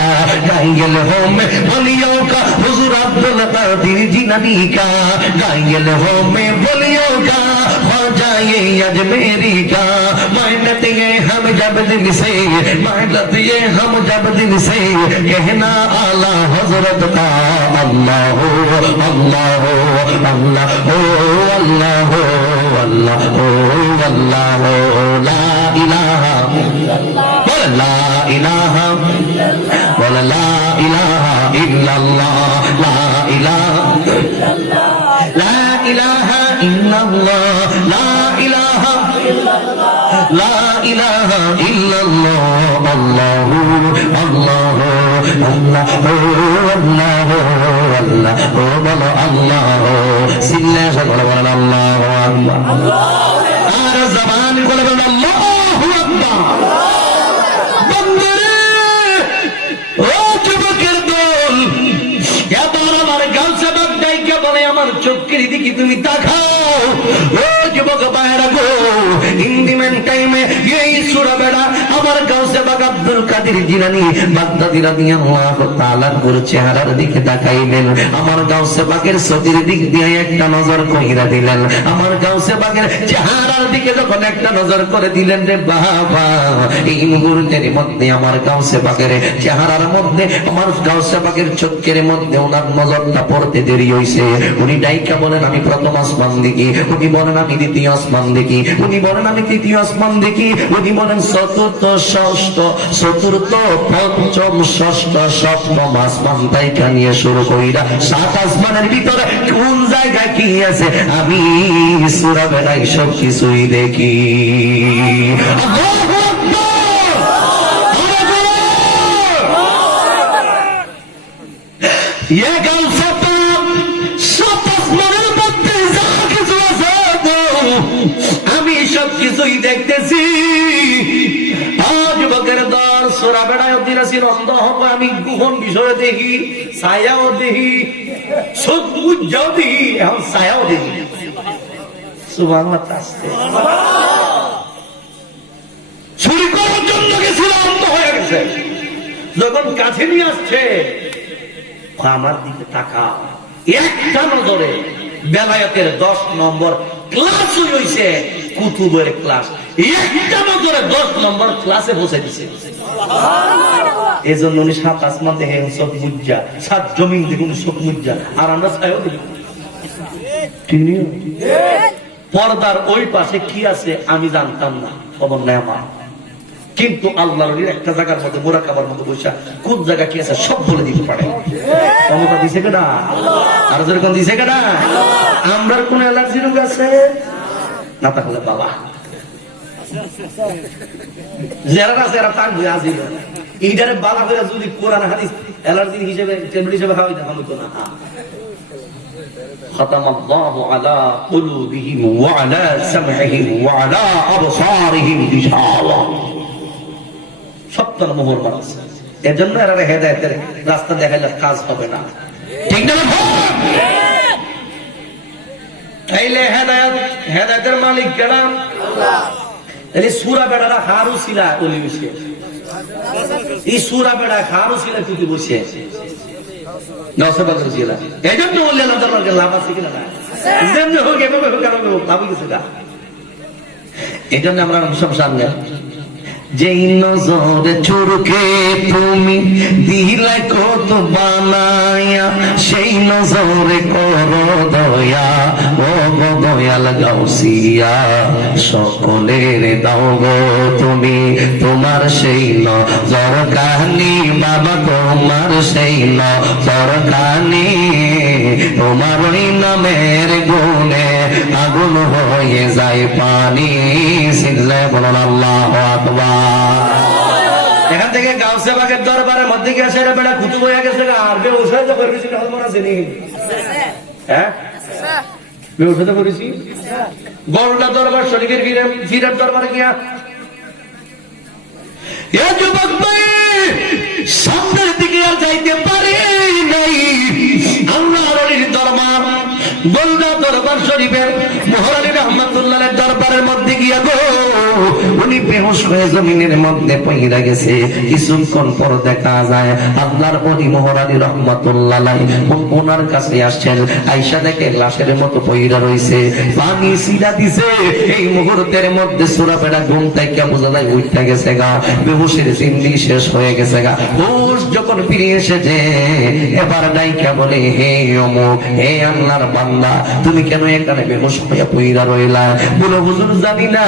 गायल हो में बड़ियों का हुजूर अब्दुल कादिर जिलानी का गायल हो में बड़ियों का ख्वाजा ये अजमेरी का मेहनत ये हम जब दिल से मेहनत ये हम जब दिल से कहना आला हजरत का अल्लाह अल्लाह अल्लाह अल्लाह अल्लाह अल्लाह ला इलाहा बोल ला इलाहा बोल ला इलाहा इल्लल्लाह ला इलाहा ला इलाहा इल्लल्लाह ला इलाहा لا إله إلا الله الله الله الله الله الله الله سلة ولا الله أكبر আর জবান খুলে বলেন আল্লাহু আকবার। বন্ধুরে ও যুবকের দল, এবার আমার গালসা বাগদাইকে বলে আমার চোখের দিকে তুমি তাকাও। ও যুবক বাইরা গো হিন্দি এমন টাইমে এই সূরা বেড়া আমার গাউসে বাগ আব্দুল কাদের জিলানী বাগদাদী রাদিয়াল্লাহু তাআলার পুরো চেহারার দিকে তাকাইলেন। আমার গাউসে বাগের সতীর দিক দিয়ে একটা নজর কইরা দিলেন। আমার গাউসে বাগের চেহারার দিকে যখন একটা নজর করে দিলেন রে বাবা, এই মুহূর্তের মধ্যে আমার গাউসে বাগের চেহারার মধ্যে, আমার গাউসে বাগের চোখের মধ্যে ওনার নজরটা পড়তে দেরি হইছে। উনি ডাইকা বলেন আমি প্রথম আসমান দেখি, উনি বলেন আমি দ্বিতীয় আসমান দেখি, উনি বলেন আমি তৃতীয় আসমান দেখি, উনি বলেন চতুর্থ ষষ্ঠ চতুর্থ পঞ্চম ষষ্ঠ সপ্তম আসমান তাইকা নিয়ে শুরু কইরা 7 আসমানের ভিতরে কোন জায়গায় কি আছে আমি সূরা বেড়াই সব কিছুই দেখি। আল্লাহু আমি সব কিছুই দেখতেছি। যুবকের দল সূরা বেড়ায় অধীরাসীর অন্ধ হব আমি গোপন বিষয়ে দেখি, ছায়াও দেখি, চোখ বুঝাও দেখি, এখন ছায়াও দেখি। সুবহানাল্লাহ। চুরি করার জন্য গেছিল, অন্ধ হয়ে গেছে। যখন কাছে নিয়ে আসছে আমার দিকে তাকা, একটা নজরে বেলায়েতের 10 নম্বর ক্লাস হইছে, কুতুবের ক্লাস, একটা নজরে 10 নম্বর ক্লাসে বসে দিছে। এই জন্য উনি 7 আসমান দেখে চোখ বুঝা, 7 জমিন দেখুন চোখ বুঝা, আর আমরা ছায়াও দেখি। পর্দার ওই পাশে কি আছে আমি জানতাম না, খবর নেই আমার। কিন্তু আল্লাহর একটা জায়গার মধ্যে মুরাকাবার মধ্যে বসে কোন জায়গা কি আছে সব বলে দিতে পারে। ক্ষমতা দিছে কেনা, আর যেরকম দিছে কেনা। আমরার কোন অ্যালার্জি রোগ আছে না? তাহলে বাবা যারা আছে এরা তাক হয়ে আসিল, এইটারে বালা করে যদি কোরআন হাদিস অ্যালার্জি হিসেবে ট্যাবলেট হিসেবে খাওয়াই না হতো না। ختم الله على قلوبهم وعلى سمعهم وعلى أبصارهم غشاوة। সপ্তাহ মোহর মানুষ, এর জন্য এরা হেদায়েতের রাস্তা দেখাইলে কাজ হবে না, ঠিক না? তাইলে হেদায়েতের মালিক কেডা? আল্লাহ। এই সূরা বেড়ারা হারু ছিলা ওলি বসে, এই সূরা বেড়া হারু ছিলা তুই বসে নসবাগর ছিলা। এই জন্য বললেন দরবারকে লাভ আছে কিনা না? যেমন হোক এভাবে হোক আর হোক লাভ কিছু না। এই জন্য আমরা সব সামনে যেই নজরে চোরকে তুমি দিলা কত বানায়া, সেই নজরে করো দয়া ও দয়াল গাউসিয়া। সকলের দাও গো তুমি তোমার সেই নজর কাহিনী বাবা, তোমার সেই নজর কাহিনী। তোমার ওই নামের গুণে আগুন হয়ে যায় পানি। সিল্লে বলুন আল্লাহু আকবার। এখান থেকে গাউসে বাগের দরবারের মধ্যে গেছে বেড়া কুতুব হয়ে গেছে। আর বেউসাই তো করেছি না, মনে আছে নি? হ্যাঁ, বেউসাই তো করেছি। গলদা দরবার শরীফের ফিরের দরবারে গিয়া এ যুবক ভাই সামনের দিকে আর যাইতে পারে নাই। আল্লাহর ওলির দরবার গলদা দরবার শরীফের মহারানী রহমাতুল্লাহের দরবারের মধ্যে গিয়া গো উনি বেহুশ হয়ে জমিনের মধ্যে পইরা গেছে। কিছুক্ষণ পর দেখা যায় আল্লাহর ওলি মহারানী রহমাতুল্লাহ ওনার কাছে আসছেন। আয়েশা দেখে লাশের মতো পইরা রইছে, পানি ছিটা দিছে। এই মুহূর্তের মধ্যে সূরা বেড়া ঘুম থেকে বোঝা যায় উঠতে গেছে গা, বেহুশের জিন্দি শেষ হয়ে গেছে গা। হুশ যখন ফিরে এসেছে এবার ডাইকা বলে হে অমুক, হে আল্লাহর বান্দা তুমি কেন এখানে বেহুশ হয়ে পইরা রইলা? বলো হুজুর জানি না,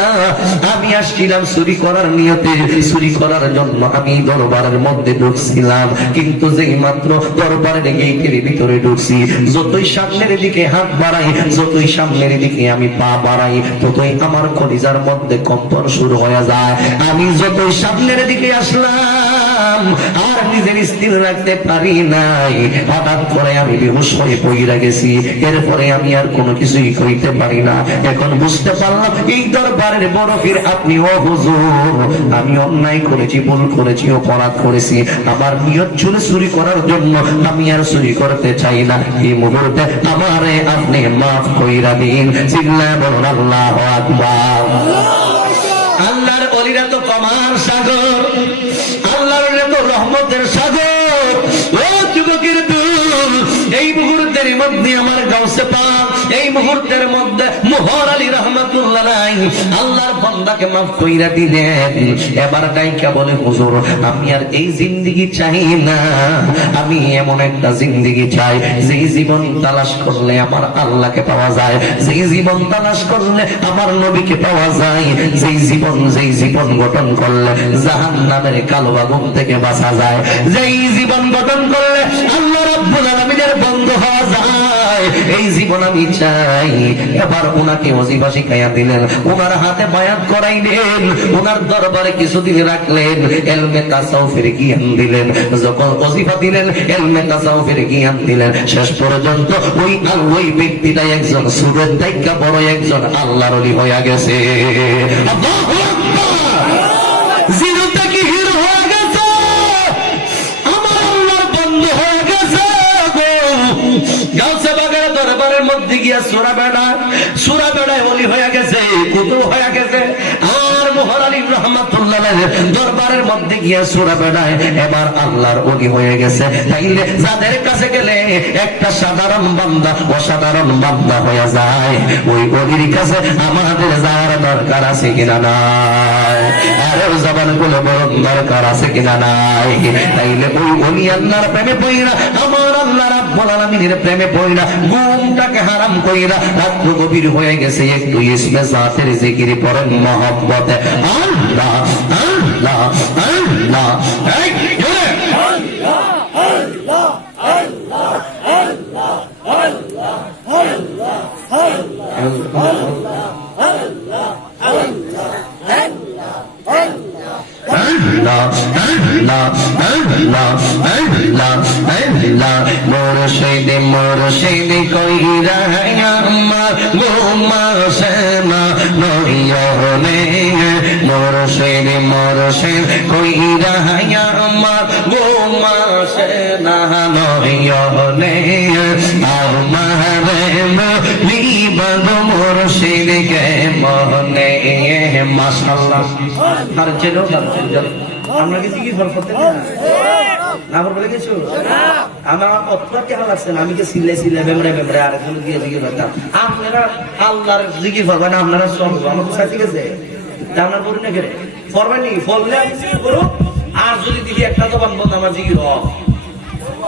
আমি আসছিলাম চুরি করার নিয়তে, চুরি করার জন্য আমি দরবারের মধ্যে ঢুকছিলাম। কিন্তু যেই মাত্র দরবারের গেটের ভিতরে ঢুকছি, যতই সামনের দিকে হাত বাড়াই, যতই সামনের দিকে আমি পা বাড়াই, ততই আমার কলিজার মধ্যে কম্পন শুরু হয়ে যায়। আমি যতই সামনের দিকে আসলাম আর নিজের স্থির রাখতে পারি নাই, হঠাৎ করে আমি বেহুশ হয়ে পইরা গেছি। এরপরে আমি আর কোনো কিছুই কইতে পারি না। এখন বুঝতে পারলাম এই দরবারের বড় পীর আপনি। ও হুজুর, আমি অন্যায় করেছি, ভুল করেছি, অপরাধ করেছি। আমার নিয়ত ছিল চুরি করার জন্য, আমি আর চুরি করতে চাই না। এই মুহূর্তে আমারে আপনি মাফ কইরা দিন। চিল্লায় বলুন আল্লাহু আকবার। অলিরা তো কমার সাগর, আল্লাহর তো রহমতের সাগর। ও যুবকের দূর, এই মুহূর্তের মধ্যে আমার গাউসে পাক এই মুহূর্তের মধ্যে মোহর আলী রহমাতুল্লাহ আলাইহি আল্লাহর বান্দাকে মাফ কইরা দিলেন। এবার ডাইকা বলে, হুজুর আমি আর এই জিন্দেগি চাই না, আমি এমন একটা জিন্দেগি চাই যেই জীবন তালাশ করলে আমার আল্লাহকে পাওয়া যায়, যেই জীবন তালাশ করলে আমার নবীকে পাওয়া যায়, যেই জীবন গঠন করলে জাহান্নামের কালো আগুন থেকে বাঁচা যায়, যেই জীবন গঠন করলে আল্লাহ রাব্বুল আলামিনের বন্ধু হওয়া যায়, এই জীবন আমি চাই। এবার ওনাকে ওজিফা শিখাইয়া দিলেন, ওনার হাতে বায়াত করাইলেন, ওনার দরবারে কিছুদিন রাখলেন, ইলমে তাসাউফের জ্ঞান দিলেন। যখন ওজিফা দিলেন, ইলমে তাসাউফের জ্ঞান দিলেন, শেষ পর্যন্ত ওই ব্যক্তিটা একজন সুরের দায়িকা বড় একজন আল্লাহর ওলি হয়ে গেছে। আল্লাহু আকবার! জিরো থেকে হিরো হয়ে গেছে, আমার আল্লাহর বন্ধু হয়ে গেছে। গাউসে বাগের দরবারের মধ্যে গিয়া সূরা বেড়ায় ওলি হয়ে গেছে, কুতুব হয়ে গেছে। আর মোহর আলী রহমাতুল্লাহ আলাইহি দরবারের মধ্যে গিয়া সূরা বেড়ায় এবার আল্লাহর ওলি হয়ে গেছে। তাইলে যাদের কাছে গেলে একটা সাধারণ বান্দা অসাধারণ বান্দা হয়ে যায়, ওই ওলির কাছে আমাদের যাওয়ার দরকার আছে কিনা নাই? আর জবান গুলো বড় দরকার আছে কিনা নাই? তাইলে ওই ওলি আল্লাহর প্রেমে পইরা, আমার আল্লাহ রাব্বুল আলামিনের প্রেমে পইরা, ঘুমটাকে হারাম কইরা রাত্র গভীর হয়ে গেছে, একটু ইসমে জাতের জিকির পড়েন মহব্বতে। আল্লাহ আল্লাহ আল্লাহ, এই জোরে আল্লাহ আল্লাহ আল্লাহ আল্লাহ আল্লাহ আল্লাহ মুর্শিদ কইরা আমার গোমা সেনা নয়নে, মুর্শিদ কইরা আমার গোমা সেনা নয়নে, আমার লিবাগ মুর্শিদ কে মনে। মাশাআল্লাহ। আর চলো আমরা কি জিকির করতে না? আমার বলে কিছু আমার অতটা কেন লাগছে না? আমি কি সিলে মেমরে আর কোন দিয়ে জিকির করতাম। আপনারা আল্লাহর জিকির করবেন, আপনারা সব আমার কোথায় ঠিক আছে? আপনার বলি না কেন ফরমানি ফললে আমি জিকির করো, আর যদি দেখি একটা তো বানবো আমার জিকির হোক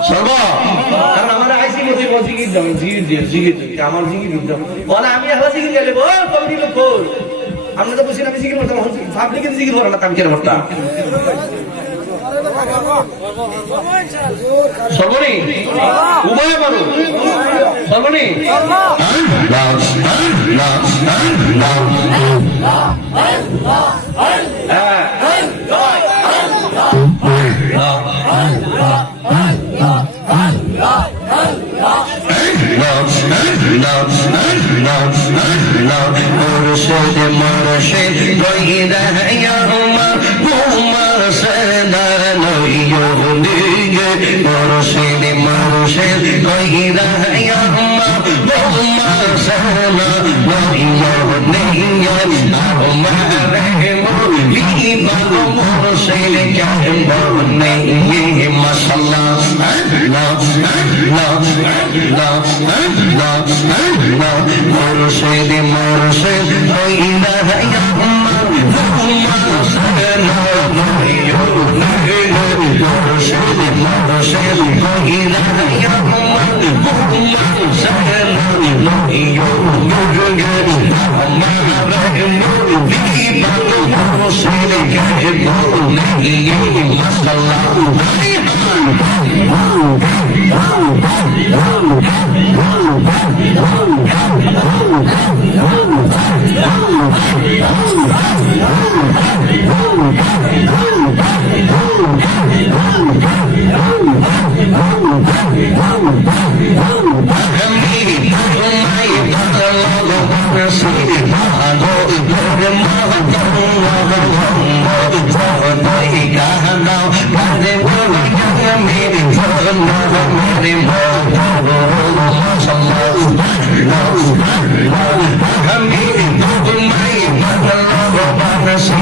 সর্ব, কারণ আমার আইসি মধ্যে জিকির দাও, জিকির আমার জিকির দাও বলে, আমি এখন জিকির গেলে কমিটি লোক আমরা তো বলছি আমি জিকির করতাম, পাবলিকে জিকির করো না, আমি কেন করতাম? সর্বনি উভয় পারো, সর্বনি মুর্শিদ কইরা আমার গোমা সেনা নয়নে, মুর্শিদ কইরা আমার গোমা সেনা নয়নে, আমার লিবাগ মুর্শিদ কে মনে। মাশাআল্লাহ। মুর্শিদ কইরা আমার গোমা সেনা নয়নে, মুর্শিদ কইরা আমার গোমা সেনা নয়নে, আমার লিবাগ মুর্শিদ কে মনে। মাশাআল্লাহ। আসে